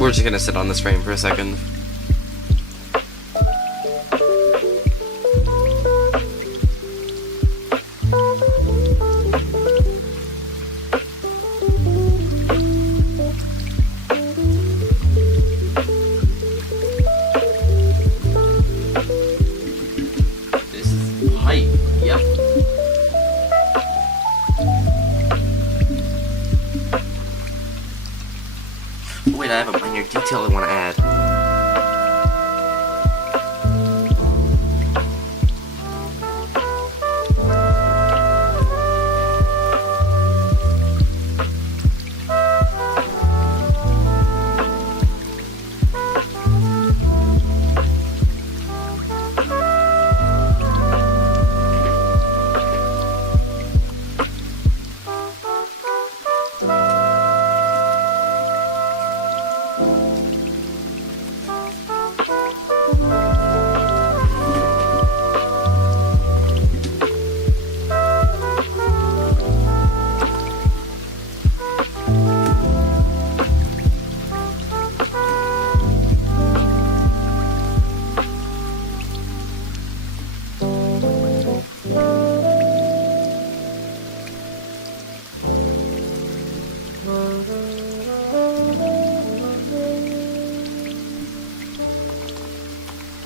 We're just gonna sit on this frame for a second. This is hype, yep. Wait, I have a minor detail I want to add.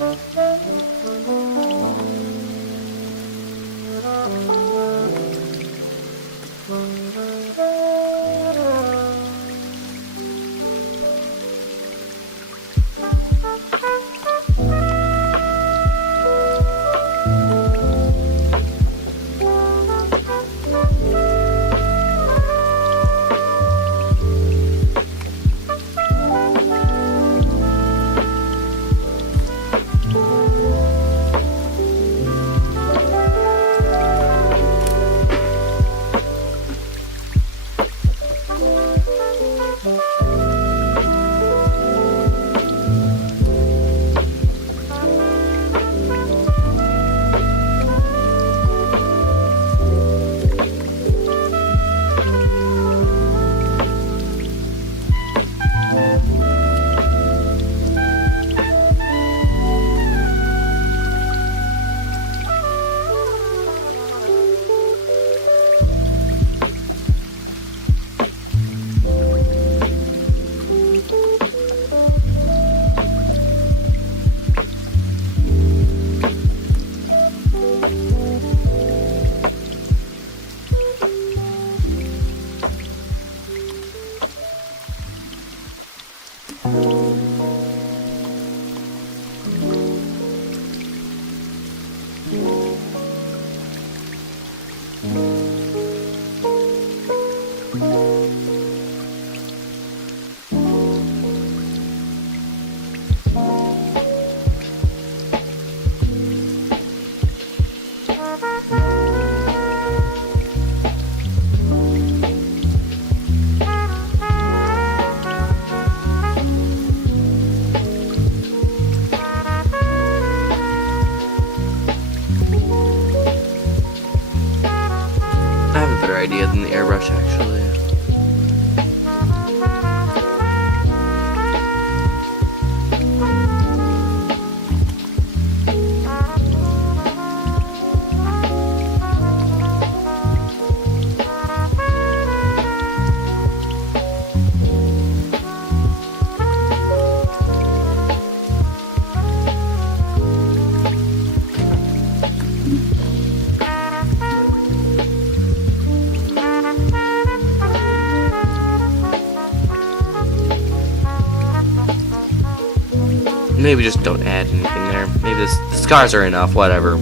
I have a better idea than the airbrush, actually. Maybe just don't add anything there. Maybe the scars are enough, whatever.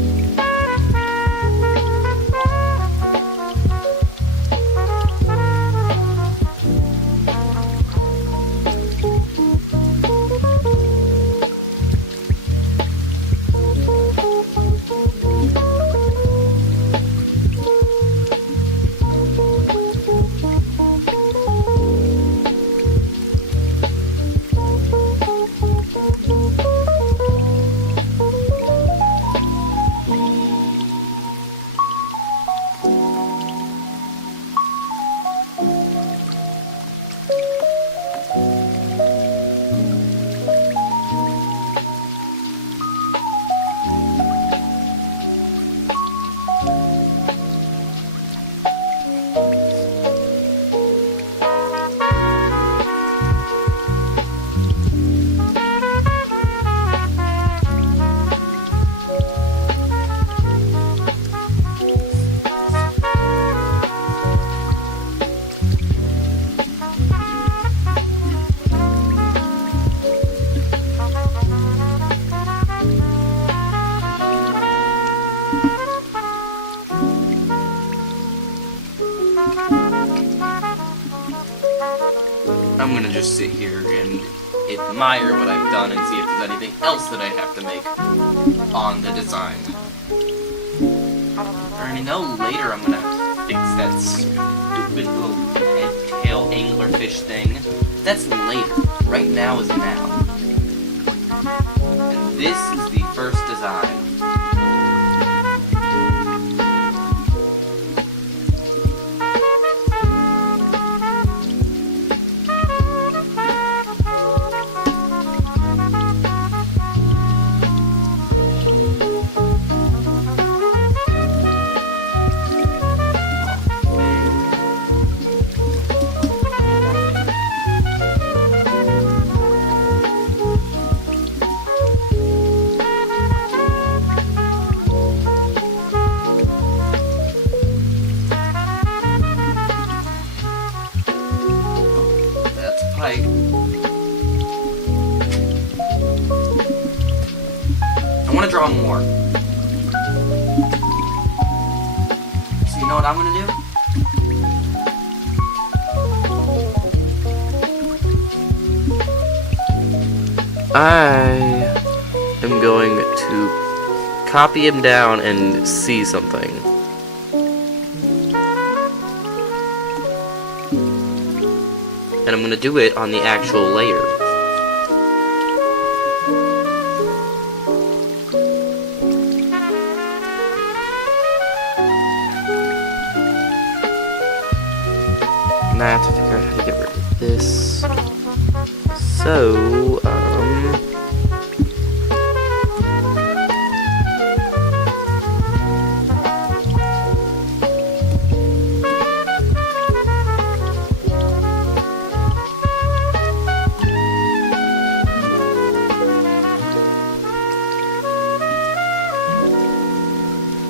I'm gonna just sit here and admire what I've done and see if there's anything else that I have to make on the design. I already know later I'm gonna have to fix that stupid little head tail anglerfish thing. That's later. Right now is now. And this is the first design. I want to draw more. So you know what I'm gonna do? I am going to copy him down and see something. And I'm gonna do it on the actual layer. And I have to figure out how to get rid of this. So,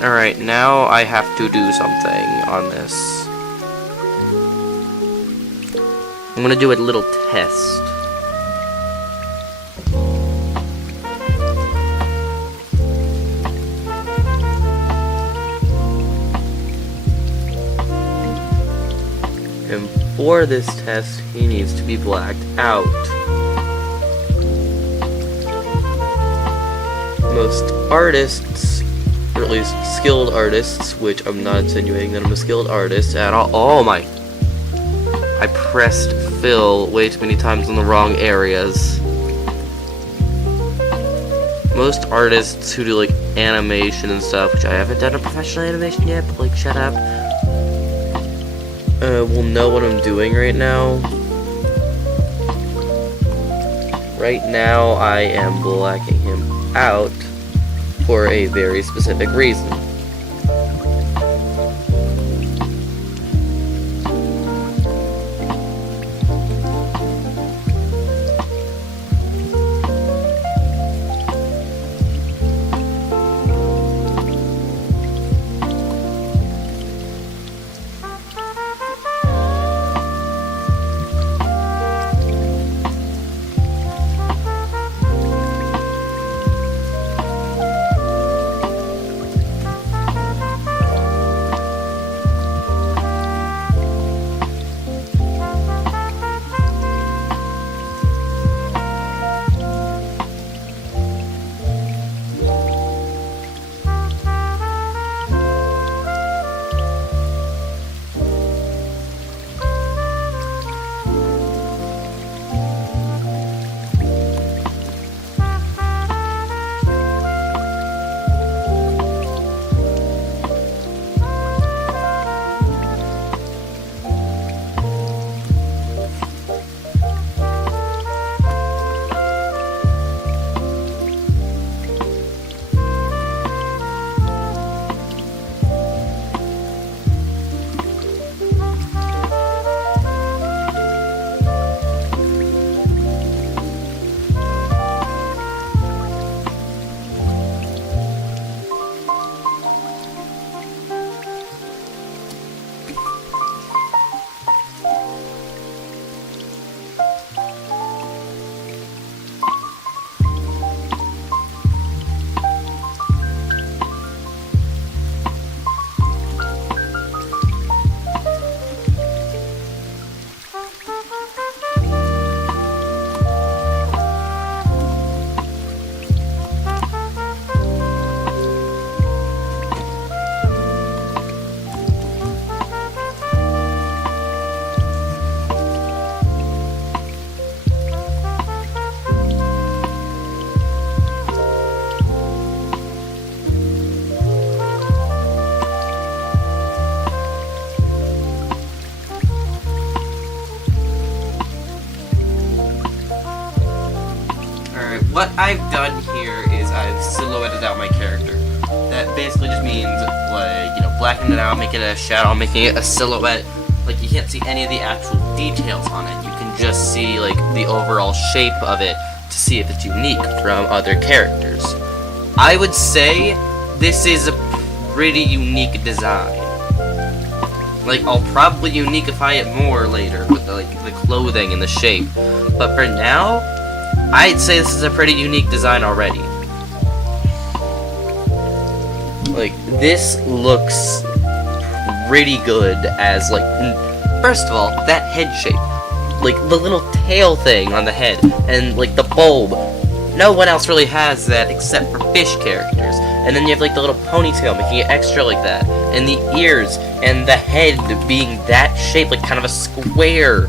alright, now I have to do something on this. I'm gonna do a little test. And for this test, he needs to be blacked out. Most artists, or at least skilled artists, which I'm not insinuating that I'm a skilled artist at all. Oh my! I pressed fill way too many times in the wrong areas. Most artists who do like animation and stuff, which I haven't done a professional animation yet, but like shut up, will know what I'm doing right now. Right now I am blacking him out for a very specific reason. What I've done here is I've silhouetted out my character. That basically just means, like, you know, blackening it out, making it a shadow, making it a silhouette. Like, you can't see any of the actual details on it. You can just see, like, the overall shape of it to see if it's unique from other characters. I would say this is a pretty unique design. Like, I'll probably uniqueify it more later with, like, the clothing and the shape. But for now, I'd say this is a pretty unique design already. Like, this looks pretty good as, like, first of all, that head shape. Like, the little tail thing on the head, and, like, the bulb. No one else really has that except for fish characters. And then you have, like, the little ponytail, making it extra like that. And the ears, and the head being that shape, like, kind of a square.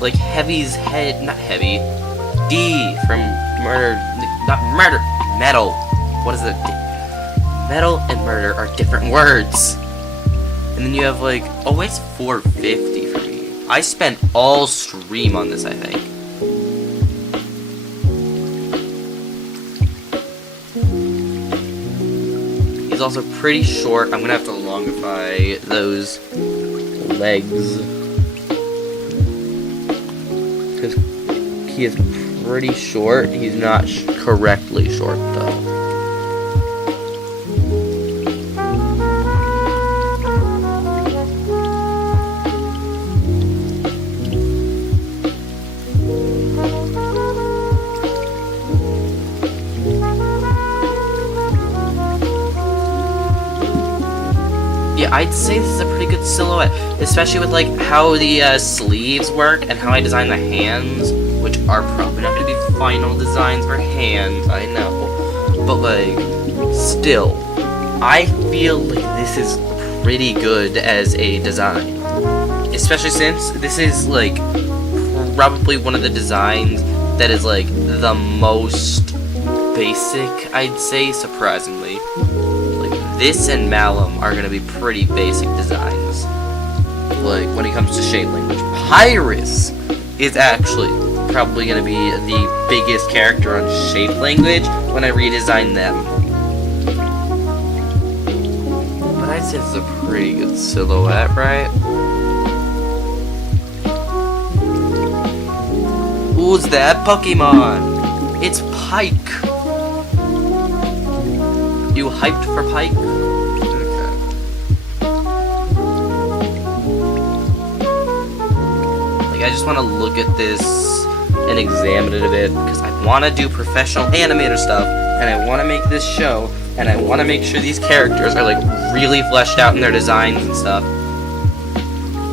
Like, Heavy's head, not Heavy. D from Murder, not Murder, Metal. What is it? Metal and murder are different words. And then you have, like, oh, it's 450 for me. I spent all stream on this, I think. He's also pretty short. I'm gonna have to longify those legs. Because he is pretty short. He's not correctly short, though. Yeah, I'd say this is a pretty good silhouette, especially with, like, how the sleeves work and how I designed the hands, which are probably not going to be final designs for hands, I know, but, like, still, I feel like this is pretty good as a design, especially since this is, like, probably one of the designs that is, like, the most basic, I'd say, surprisingly. This and Malum are going to be pretty basic designs. Like, when it comes to shape language. Pyrus is actually probably going to be the biggest character on shape language when I redesign them. But I'd say this is a pretty good silhouette, right? Who's that Pokemon? It's Pike. You hyped for Pike? Okay. Like, I just want to look at this and examine it a bit, because I want to do professional animator stuff, and I want to make this show, and I want to make sure these characters are, like, really fleshed out in their designs and stuff.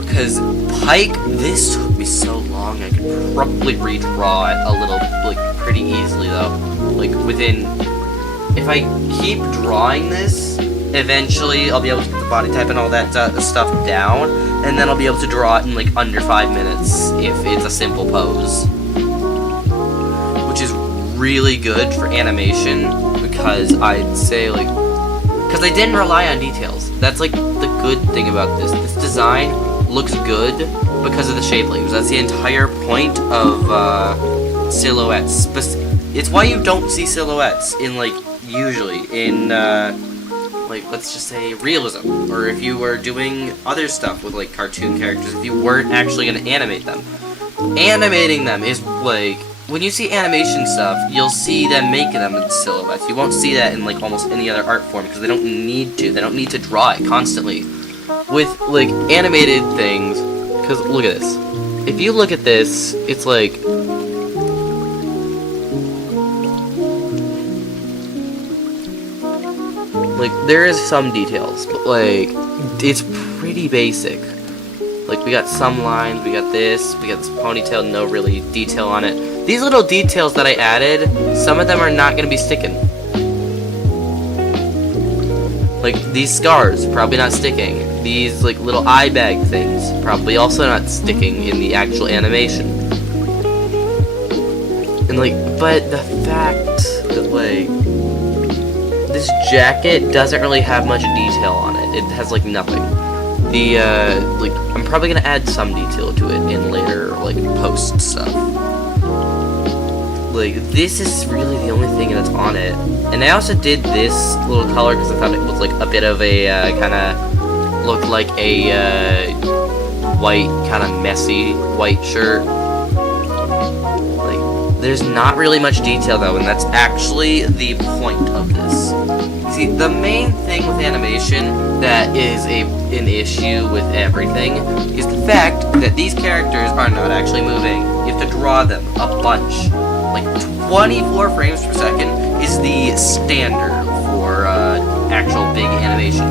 Because Pike, this took me so long, I could probably redraw it a little, like, pretty easily, though. Like, within... If I keep drawing this, eventually I'll be able to get the body type and all that stuff down, and then I'll be able to draw it in, like, under 5 minutes if it's a simple pose. Which is really good for animation, because I'd say, like, because I didn't rely on details. That's, like, the good thing about this. This design looks good because of the shape language. That's the entire point of silhouettes. It's why you don't see silhouettes in, like, usually in, like, let's just say realism, or if you were doing other stuff with, like, cartoon characters, if you weren't actually going to animate them. Animating them is, like, when you see animation stuff, you'll see them making them in silhouettes. You won't see that in, like, almost any other art form, because they don't need to. They don't need to draw it constantly. With, like, animated things, because look at this. If you look at this, it's like... Like, there is some details, but, like, it's pretty basic. Like, we got some lines, we got this ponytail, no really detail on it. These little details that I added, some of them are not going to be sticking. Like, these scars, probably not sticking. These, like, little eye bag things, probably also not sticking in the actual animation. And, like, but the fact that, like... This jacket doesn't really have much detail on it. It has, like, nothing. The, like, I'm probably gonna add some detail to it in later, like, post stuff. Like, this is really the only thing that's on it. And I also did this little color because I thought it was, like, a bit of a, kinda looked like a, white, kinda messy white shirt. There's not really much detail, though, and that's actually the point of this. See, the main thing with animation that is an issue with everything is the fact that these characters are not actually moving. You have to draw them a bunch. Like, 24 frames per second is the standard for actual big animation.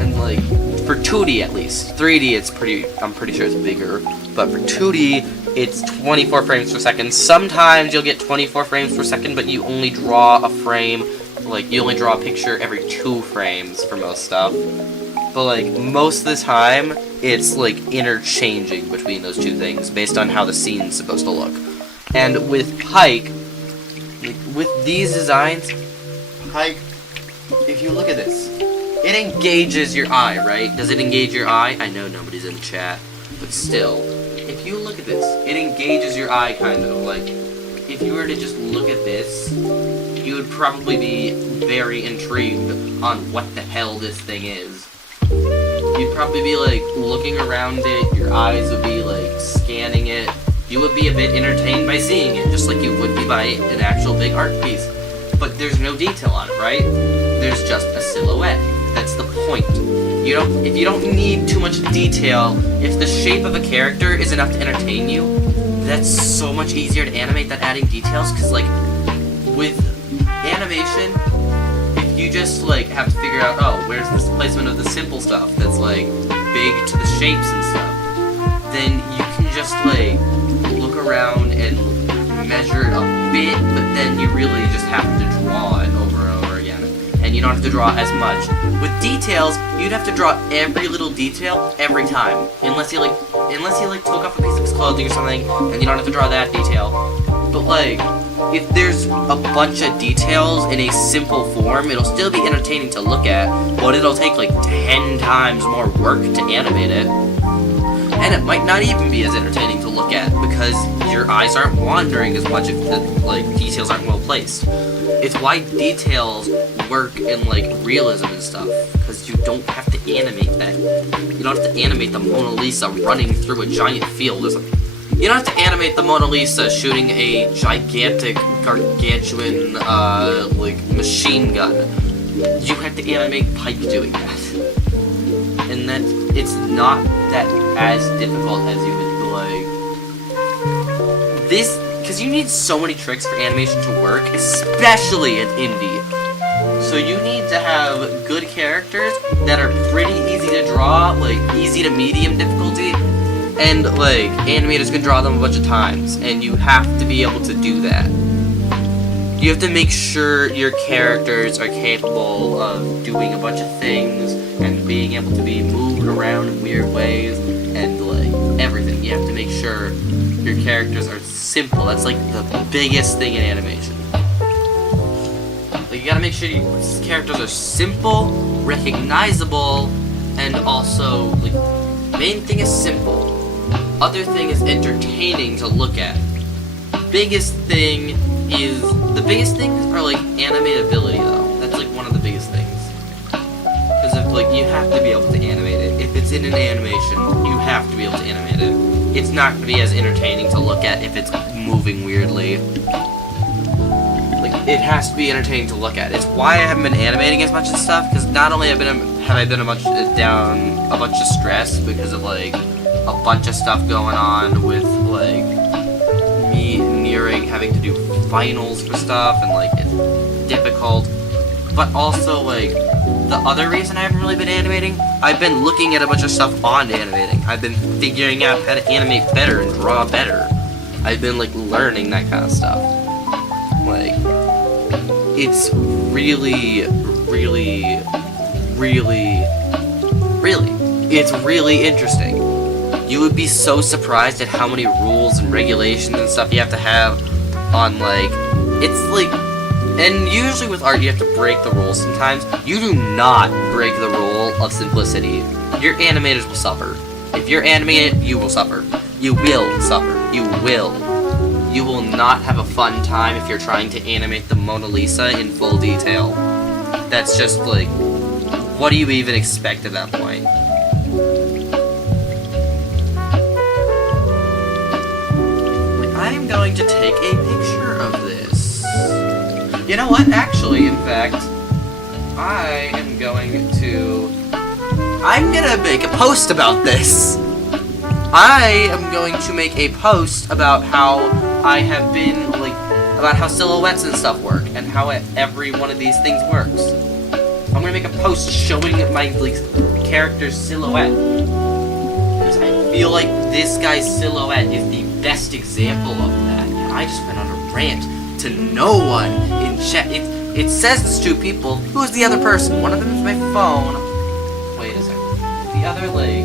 And like for 2D at least, 3D I'm pretty sure it's bigger, but for 2D it's 24 frames per second. Sometimes you'll get 24 frames per second, but you only draw a frame, like you only draw a picture every 2 frames for most stuff. But like most of the time, it's like interchanging between those two things based on how the scene's supposed to look. And with Pike, like, with these designs, Pike, if you look at this, it engages your eye, right? Does it engage your eye? I know nobody's in the chat, but still, if you look at this, it engages your eye kind of. Like, if you were to just look at this, you would probably be very intrigued on what the hell this thing is. You'd probably be like looking around it, your eyes would be like scanning it. You would be a bit entertained by seeing it, just like you would be by an actual big art piece. But there's no detail on it, right? There's just a silhouette. That's the point. If you don't need too much detail, if the shape of a character is enough to entertain you, that's so much easier to animate than adding details, because like with animation, if you just like have to figure out, oh, where's this placement of the simple stuff that's like big to the shapes and stuff, then you can just like look around and measure it a bit, but then you really just have to draw it over and over again, and you don't have to draw as much. With details, you'd have to draw every little detail every time, unless you like took off a piece of his clothing or something, and you don't have to draw that detail. But like, if there's a bunch of details in a simple form, it'll still be entertaining to look at, but it'll take like 10 times more work to animate it. And it might not even be as entertaining to look at, because your eyes aren't wandering as much if the like details aren't well placed. It's why details work in like realism and stuff, because you don't have to animate that. You don't have to animate the Mona Lisa running through a giant field. You don't have to animate the Mona Lisa shooting a gigantic, gargantuan, like machine gun. You have to animate Pike doing that, and that it's not that as difficult as you would like. This, because you need so many tricks for animation to work, especially in indie. So you need to have good characters that are pretty easy to draw, like easy to medium difficulty, and like animators can draw them a bunch of times, and you have to be able to do that. You have to make sure your characters are capable of doing a bunch of things and being able to be moved around in weird ways and like everything. You have to make sure your characters are simple. That's like the biggest thing in animation. Like, you gotta make sure your characters are simple, recognizable, and also like main thing is simple. Other thing is entertaining to look at. The biggest things are like animatability though. That's like one of the biggest things. Because if like you have to be able to animate it. If it's in an animation, you have to be able to animate it. It's not gonna be as entertaining to look at if it's moving weirdly. Like, it has to be entertaining to look at. It's why I haven't been animating as much and stuff, because not only have I been a bunch of stress because of like a bunch of stuff going on with like me nearing having to do finals for stuff, and like it's difficult, but also like the other reason I haven't really been animating, I've been looking at a bunch of stuff on animating. I've been figuring out how to animate better and draw better. I've been like learning that kind of stuff. Like, it's really it's really interesting. You would be so surprised at how many rules and regulations and stuff you have to have on, like, it's like, and usually with art you have to break the rules sometimes. You do not break the rule of simplicity. Your animators will suffer. If you're animated, you will suffer. You will suffer. You will. You will not have a fun time if you're trying to animate the Mona Lisa in full detail. That's just like, what do you even expect at that point? I'm going to take a picture of this. You know what? Actually, in fact, I'm gonna make a post about this. I am going to make a post about how I have been, like, about how silhouettes and stuff work, and how every one of these things works. I'm gonna make a post showing my like character's silhouette. Because I feel like this guy's silhouette is the best example of that. And I just went on a rant to no one in chat. It says there's two people. Who's the other person? One of them is my phone. Wait a second. The other leg.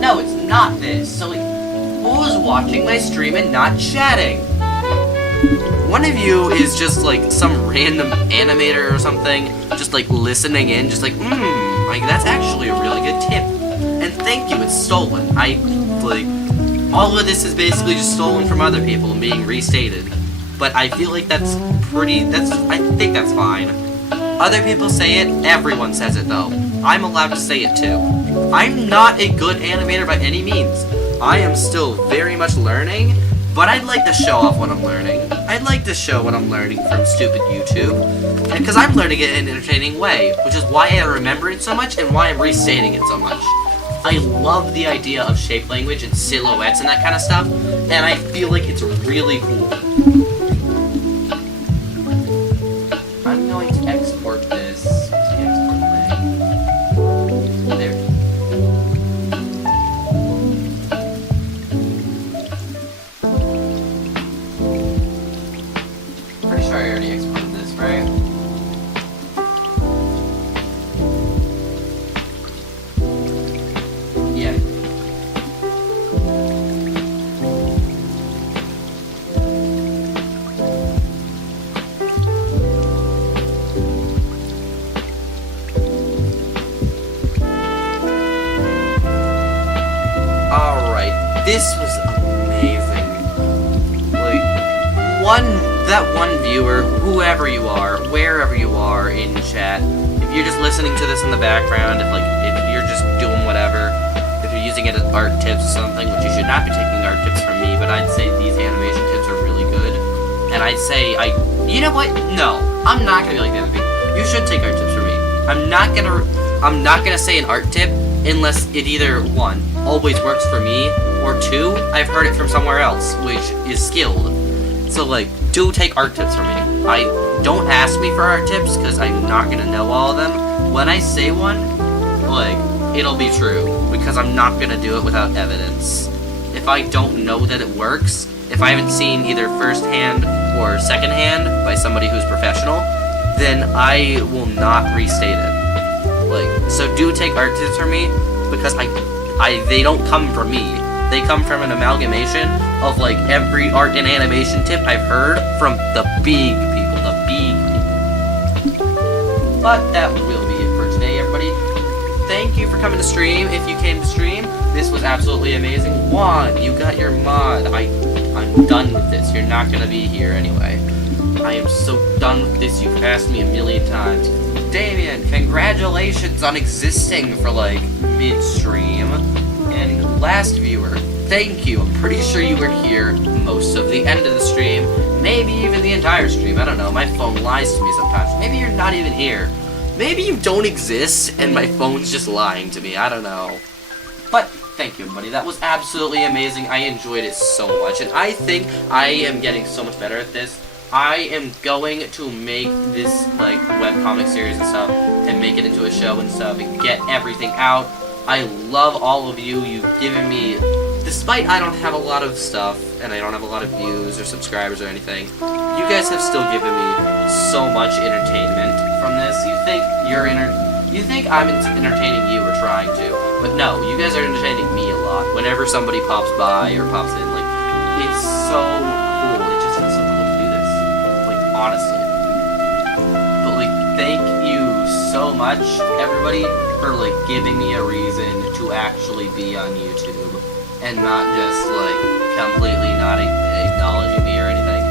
No, it's not this. So who's watching my stream and not chatting? One of you is just like some random animator or something, just like listening in, just like, like that's actually a really good tip. And thank you, it's stolen. All of this is basically just stolen from other people and being restated. But I feel like I think that's fine. Other people say it, everyone says it though. I'm allowed to say it too. I'm not a good animator by any means. I am still very much learning, but I'd like to show off what I'm learning. I'd like to show what I'm learning from stupid YouTube. Because I'm learning it in an entertaining way, which is why I remember it so much and why I'm restating it so much. I love the idea of shape language and silhouettes and that kind of stuff, and I feel like it's really cool. I'm going to export this to the export thing. There. Pretty sure I already exported this, right? Yeah. Alright, this was amazing. That one viewer, whoever you are, wherever you are in chat, if you're just listening to this in the background, if you're just doing whatever, if you're using it as art tips or something, which you should not be taking art tips from me, but I'd say these animation tips are really good. And I'd say, you know what? No, I'm not gonna be like the other people. You should take art tips from me. I'm not gonna say an art tip unless it either, one, always works for me, or two, I've heard it from somewhere else, which is skilled. So, do take art tips from me. Don't ask me for art tips, because I'm not gonna know all of them. When I say one, it'll be true, because I'm not gonna do it without evidence. If I don't know that it works, if I haven't seen either first-hand or second-hand by somebody who's professional, then I will not restate it. So do take art tips from me, because they don't come from me. They come from an amalgamation of every art and animation tip I've heard from the big people, But that will be it for today, everybody. Thank you for coming to stream. If you came to stream, this was absolutely amazing. Juan, you got your mod. I'm done with this. You're not gonna be here anyway. I am so done with this. You've asked me a million times. Damien, congratulations on existing for midstream. And last viewer, thank you. I'm pretty sure you were here most of the end of the stream, maybe even the entire stream. I don't know. My phone lies to me sometimes. Maybe you're not even here. Maybe you don't exist and my phone's just lying to me. I don't know. But thank you, everybody. That was absolutely amazing. I enjoyed it so much, and I think I am getting so much better at this. I am going to make this webcomic series and stuff and make it into a show and stuff and get everything out. I love all of you. You've given me, despite I don't have a lot of stuff and I don't have a lot of views or subscribers or anything, you guys have still given me so much entertainment from this. You think I'm entertaining you or trying to, but no, you guys are entertaining me a lot. Whenever somebody pops by or pops in, it's so cool. It just feels so cool to do this, honestly. But thank you so much, everybody, for giving me a reason to actually be on YouTube and not just completely not acknowledging me or anything.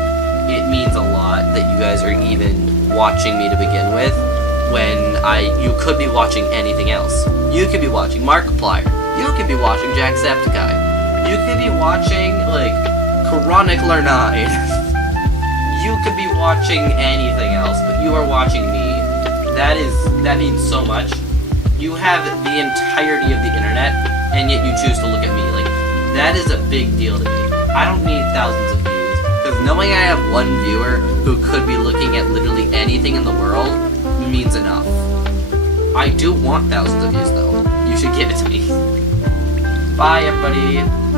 It means a lot that you guys are even watching me to begin with, when you could be watching anything else. You could be watching Markiplier. You could be watching Jacksepticeye. You could be watching Chronicler 9. You could be watching anything else, but you are watching me. That means so much. You have the entirety of the internet, and yet you choose to look at me. That is a big deal to me. I don't need thousands of views, because Knowing I have one viewer who could be looking at literally anything in the world means enough. I do want thousands of views though. You should give it to me. Bye everybody.